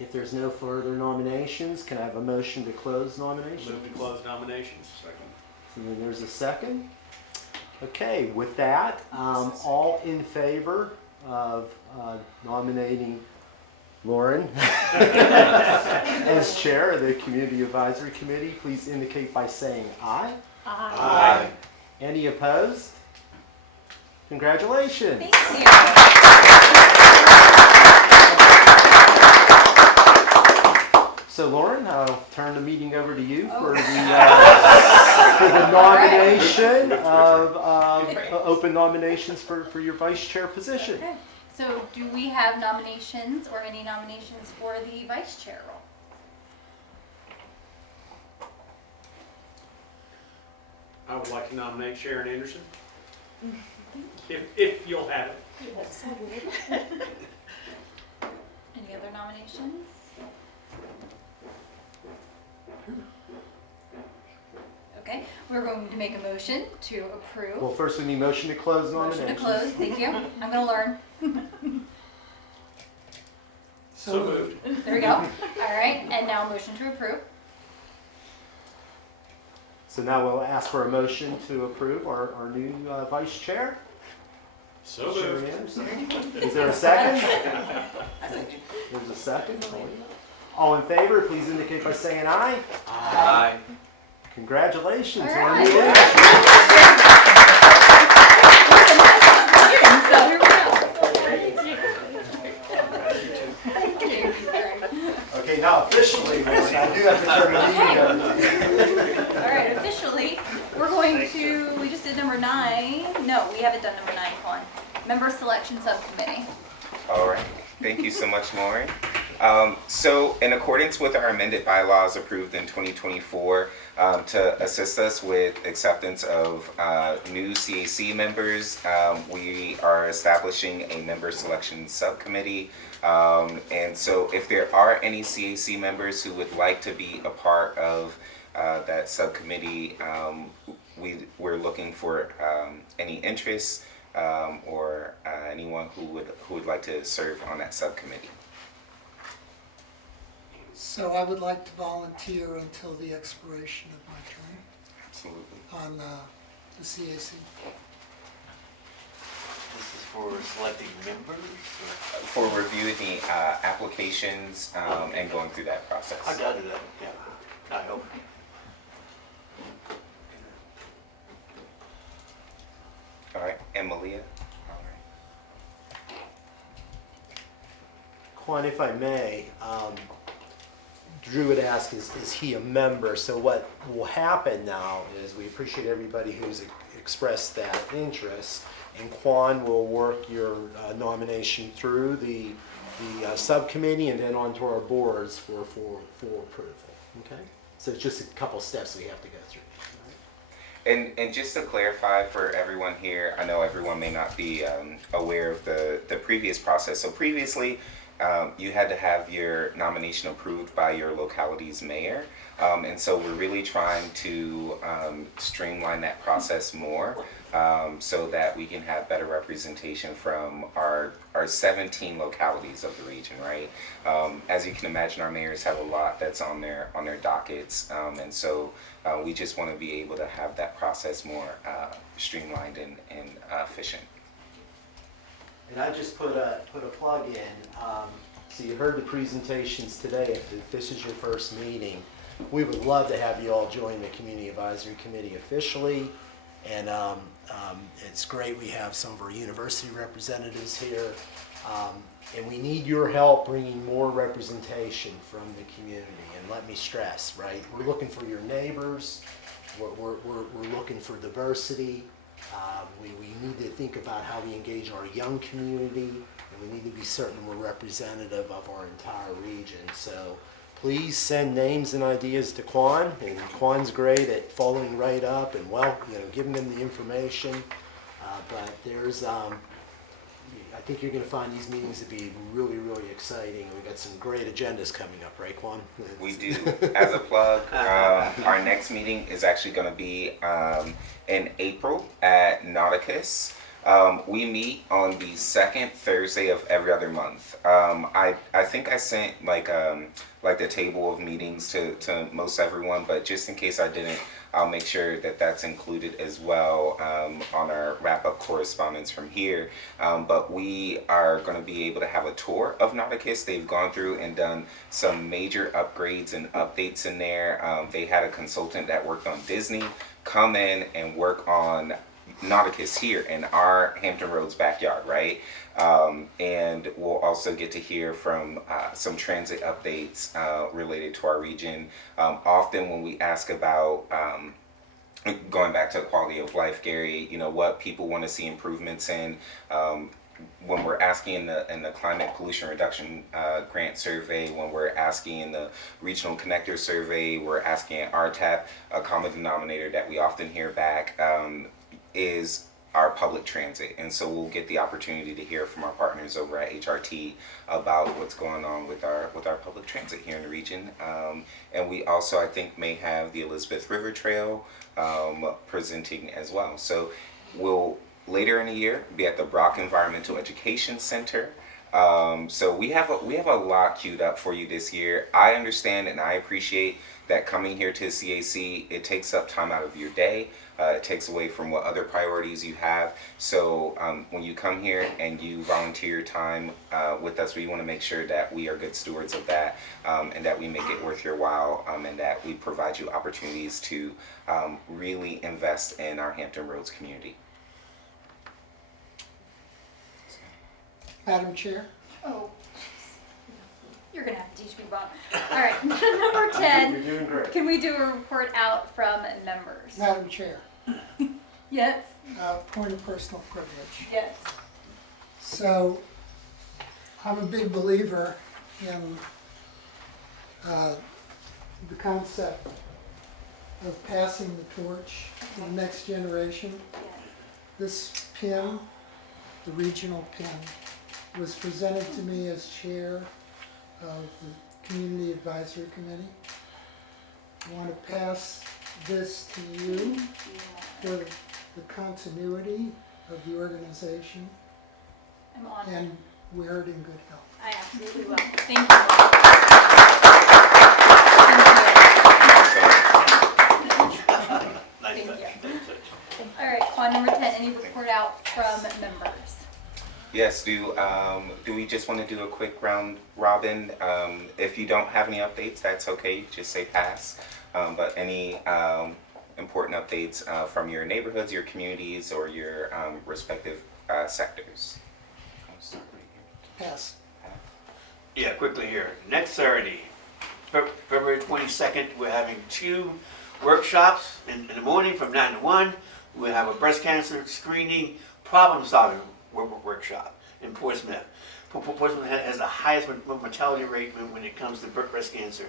If there's no further nominations, can I have a motion to close nominations? Move to close nominations. Second. And then there's a second. Okay, with that, all in favor of nominating Lauren as chair of the Community Advisory Committee, please indicate by saying aye. Aye. Any opposed? Congratulations. Thank you. So Lauren, I'll turn the meeting over to you for the nomination of open nominations for your vice chair position. Okay. So do we have nominations or any nominations for the vice chair role? I would like to nominate Sharon Anderson. If you'll have it. Any other nominations? Okay, we're going to make a motion to approve. Well, first we need motion to close nominations. Motion to close, thank you. I'm gonna learn. So moved. There we go. All right, and now motion to approve. So now we'll ask for a motion to approve our new vice chair. So Sharon moved. Anderson. Is there a second? There's a second. All in favor, please indicate by saying aye. Aye. Congratulations. All on right. your Okay, now officially, Lauren, I do have to turn the meeting over. All right, officially, we're going to, we just did number 9. No, we haven't done number 9, Con. Member selection subcommittee. All right. Thank you so much, Lauren. So in accordance with our amended bylaws approved in 2024, to assist us with acceptance of new CAC members, we are establishing a member selection subcommittee. And so if there are any CAC members who would like to be a part of that subcommittee, we're looking for any interest or anyone who would like to serve on that subcommittee. So I would like to volunteer until the expiration of my term. Absolutely. on the CAC. This is for selecting members? Or? For reviewing the applications and going through that process. I'll do that, yeah. I hope. All right, and Malia? Quan, if I may, Drew would ask, is he a member? So what will happen now is we appreciate everybody who's expressed that interest, and Quan will work your nomination through the subcommittee and then onto our boards for approval. Okay? So it's just a couple steps we have to go through. And just to clarify for everyone here, I know everyone may not be aware of the previous process. So previously, you had to have your nomination approved by your locality's mayor. And so we're really trying to streamline that process more so that we can have better representation from our 17 localities of the region, right? As you can imagine, our mayors have a lot that's on their dockets. And so we just want to be able to have that process more streamlined and efficient. And I just put a plug in. So you heard the presentations today. If this is your first meeting, we would love to have you all join the Community Advisory Committee officially. And it's great we have some of our university representatives here. And we need your help bringing more representation from the community. And let me stress, right? We're looking for your neighbors. We're looking for diversity. We need to think about how we engage our young community, and we need to be certain we're representative of our entire region. So please send names and ideas to Quan, and Quan's great at following right up and giving them the information. But there's, I think you're going to find these meetings to be really, really exciting. We've got some great agendas coming up, right, Quan? We do. As a plug, our next meeting is actually going to be in April at Nauticus. We meet on the second Thursday of every other month. I think I sent like the table of meetings to most everyone, but just in case I didn't, I'll make sure that that's included as well on our wrap-up correspondence from here. But we are going to be able to have a tour of Nauticus. They've gone through and done some major upgrades and updates in there. They had a consultant that worked on Disney come in and work on Nauticus here in our Hampton Roads backyard, right? And we'll also get to hear from some transit updates related to our region. Often when we ask about going back to quality of life, Gary, what people want to see improvements in, when we're asking in the climate pollution reduction grant survey, when we're asking in the regional connector survey, we're asking at RTAP, a common denominator that we often hear back is our public transit. And so we'll get the opportunity to hear from our partners over at HRT about what's going on with our public transit here in the region. And we also, I think, may have the Elizabeth River Trail presenting as well. So we'll later in the year be at the Brock Environmental Education Center. So we have a lot queued up for you this year. I understand and I appreciate that coming here to CAC, it takes up time out of your day. It takes away from what other priorities you have. So when you come here and you volunteer your time with us, we want to make sure that we are good stewards of that and that we make it worth your while and that we provide you opportunities to really invest in our Hampton Roads community. Madam Chair? Oh, you're gonna have to teach me, Bob. All right, number 10. You're doing great. Can we do a report out from members? Madam Chair, Yes. point of personal privilege. Yes. So, I'm a big believer in the concept of passing the torch to the next generation. This pin, the regional pin, was presented to me as chair of the Community Advisory Committee. I want to pass this to you for the continuity of the organization, I'm on. and wear it in good health. I absolutely will. Thank you. Nice Thank you. All right, Quan number 10, any report out from members? Yes, do we just want to do a quick round robin? If you don't have any updates, that's okay, you just say pass. But any important updates from your neighborhoods, your communities, or your respective sectors? Pass. Yeah, quickly here. Next Saturday, February 22nd, we're having 2 workshops in the morning from 9 to 1. We'll have a breast cancer screening problem solving workshop in Portsmouth. Portsmouth has the highest mortality rate when it comes to breast cancer.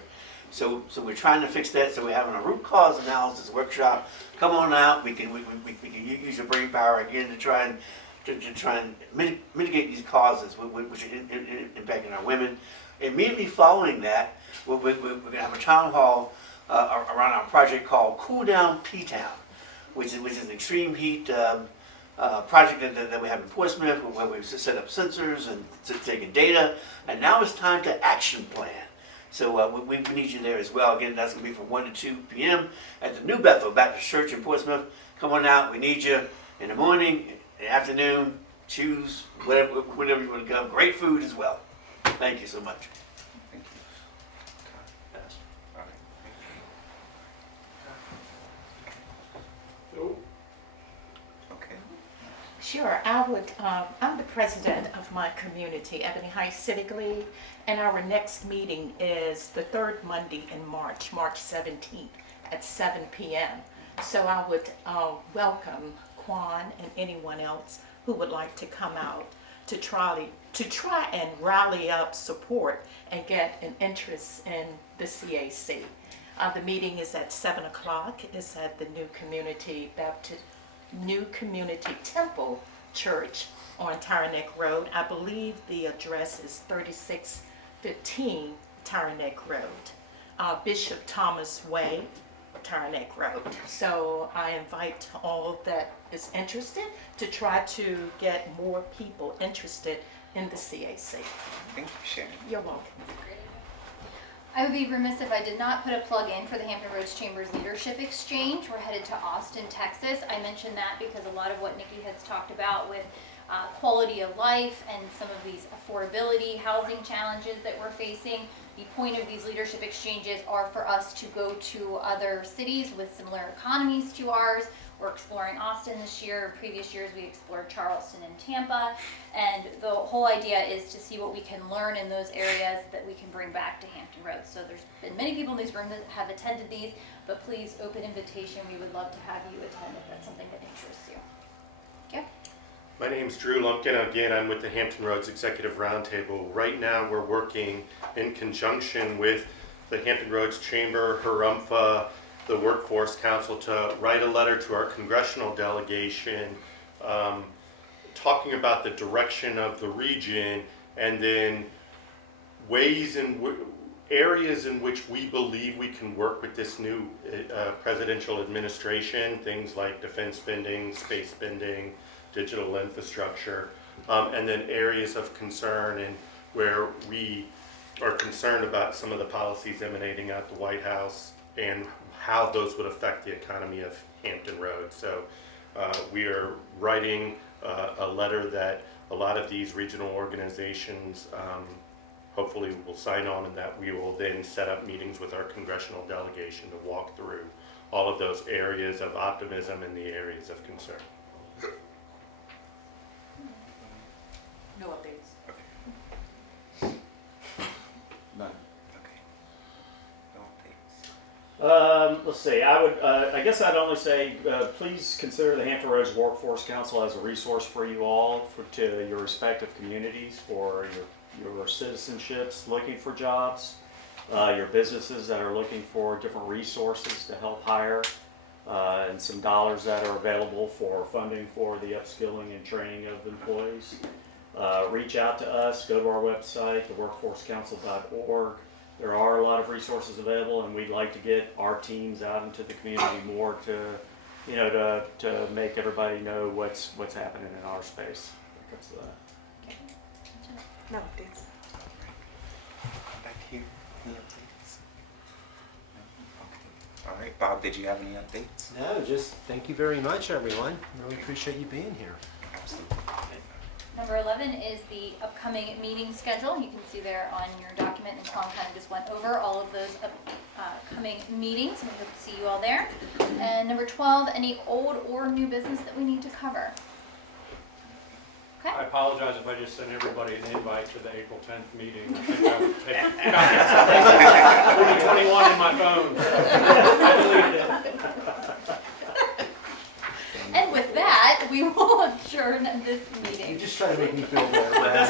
So we're trying to fix that. So we're having a root cause analysis workshop. Come on out. We can use your brain power again to try and mitigate these causes, which are impacting our women. Immediately following that, we're going to have a town hall around our project called Cool Down P-Town, which is an extreme heat project that we have in Portsmouth, where we've set up sensors and taken data, and now it's time to action plan. So we need you there as well. Again, that's going to be from 1 to 2 p.m. at the New Bethel Baptist Church in Portsmouth. Come on out. We need you in the morning, in the afternoon. Choose whenever you want to come. Great food as well. Thank you so much. Sure, I'm the president of my community, Ebony Heights Civic League, and our next meeting is the 3rd Monday in March, March 17th at 7 p.m. So I would welcome Quan and anyone else who would like to come out to try and rally up support and get an interest in the CAC. The meeting is at 7 o'clock. It's at the New Community Temple Church on Taranac Road. I believe the address is 3615 Taranac Road, Bishop Thomas Way, Taranac Road. So I invite all that is interested to try to get more people interested in the CAC. Thank you, Sharon. You're welcome. I would be remiss if I did not put a plug in for the Hampton Roads Chamber's Leadership Exchange. We're headed to Austin, Texas. I mentioned that because a lot of what Nikki has talked about with quality of life and some of these affordability housing challenges that we're facing. The point of these leadership exchanges are for us to go to other cities with similar economies to ours. We're exploring Austin this year. Previous years we explored Charleston and Tampa. And the whole idea is to see what we can learn in those areas that we can bring back to Hampton Roads. So there's been many people in these rooms that have attended these, but please, open invitation. We would love to have you attend if that's something that interests you. Yeah. My name's Drew Lumpkin. Again, I'm with the Hampton Roads Executive Roundtable. Right now, we're working in conjunction with the Hampton Roads Chamber, HRBT, the Workforce Council to write a letter to our congressional delegation talking about the direction of the region and then ways in areas in which we believe we can work with this new presidential administration, things like defense spending, space spending, digital infrastructure, and then areas of concern and where we are concerned about some of the policies emanating out the White House and how those would affect the economy of Hampton Roads. So we are writing a letter that a lot of these regional organizations hopefully will sign on, and that we will then set up meetings with our congressional delegation to walk through all of those areas of optimism and the areas of concern. No updates. None. Let's see, I guess I'd only say, please consider the Hampton Roads Workforce Council as a resource for you all, to your respective communities, for your citizenships looking for jobs, your businesses that are looking for different resources to help hire, and some dollars that are available for funding for the upskilling and training of employees. Reach out to us, go to our website, theworkforcecouncil.org. There are a lot of resources available, and we'd like to get our teams out into the community more to make everybody know what's happening in our space because of that. No updates. Back here. Any updates? No? Okay. All right, Bob, did you have any updates? No, just thank you very much, everyone. Really appreciate you being here. Absolutely. Number 11 is the upcoming meeting schedule. You can see there on your document, and Tom kind of just went over all of those upcoming meetings. We hope to see you all there. And number 12, any old or new business that we need to cover? Okay. I apologize if I just sent everybody an invite to the April 10th meeting. I think I would take 2021 in my phone. I deleted it. And with that, we will adjourn this meeting. You just try to make me feel better, Brad.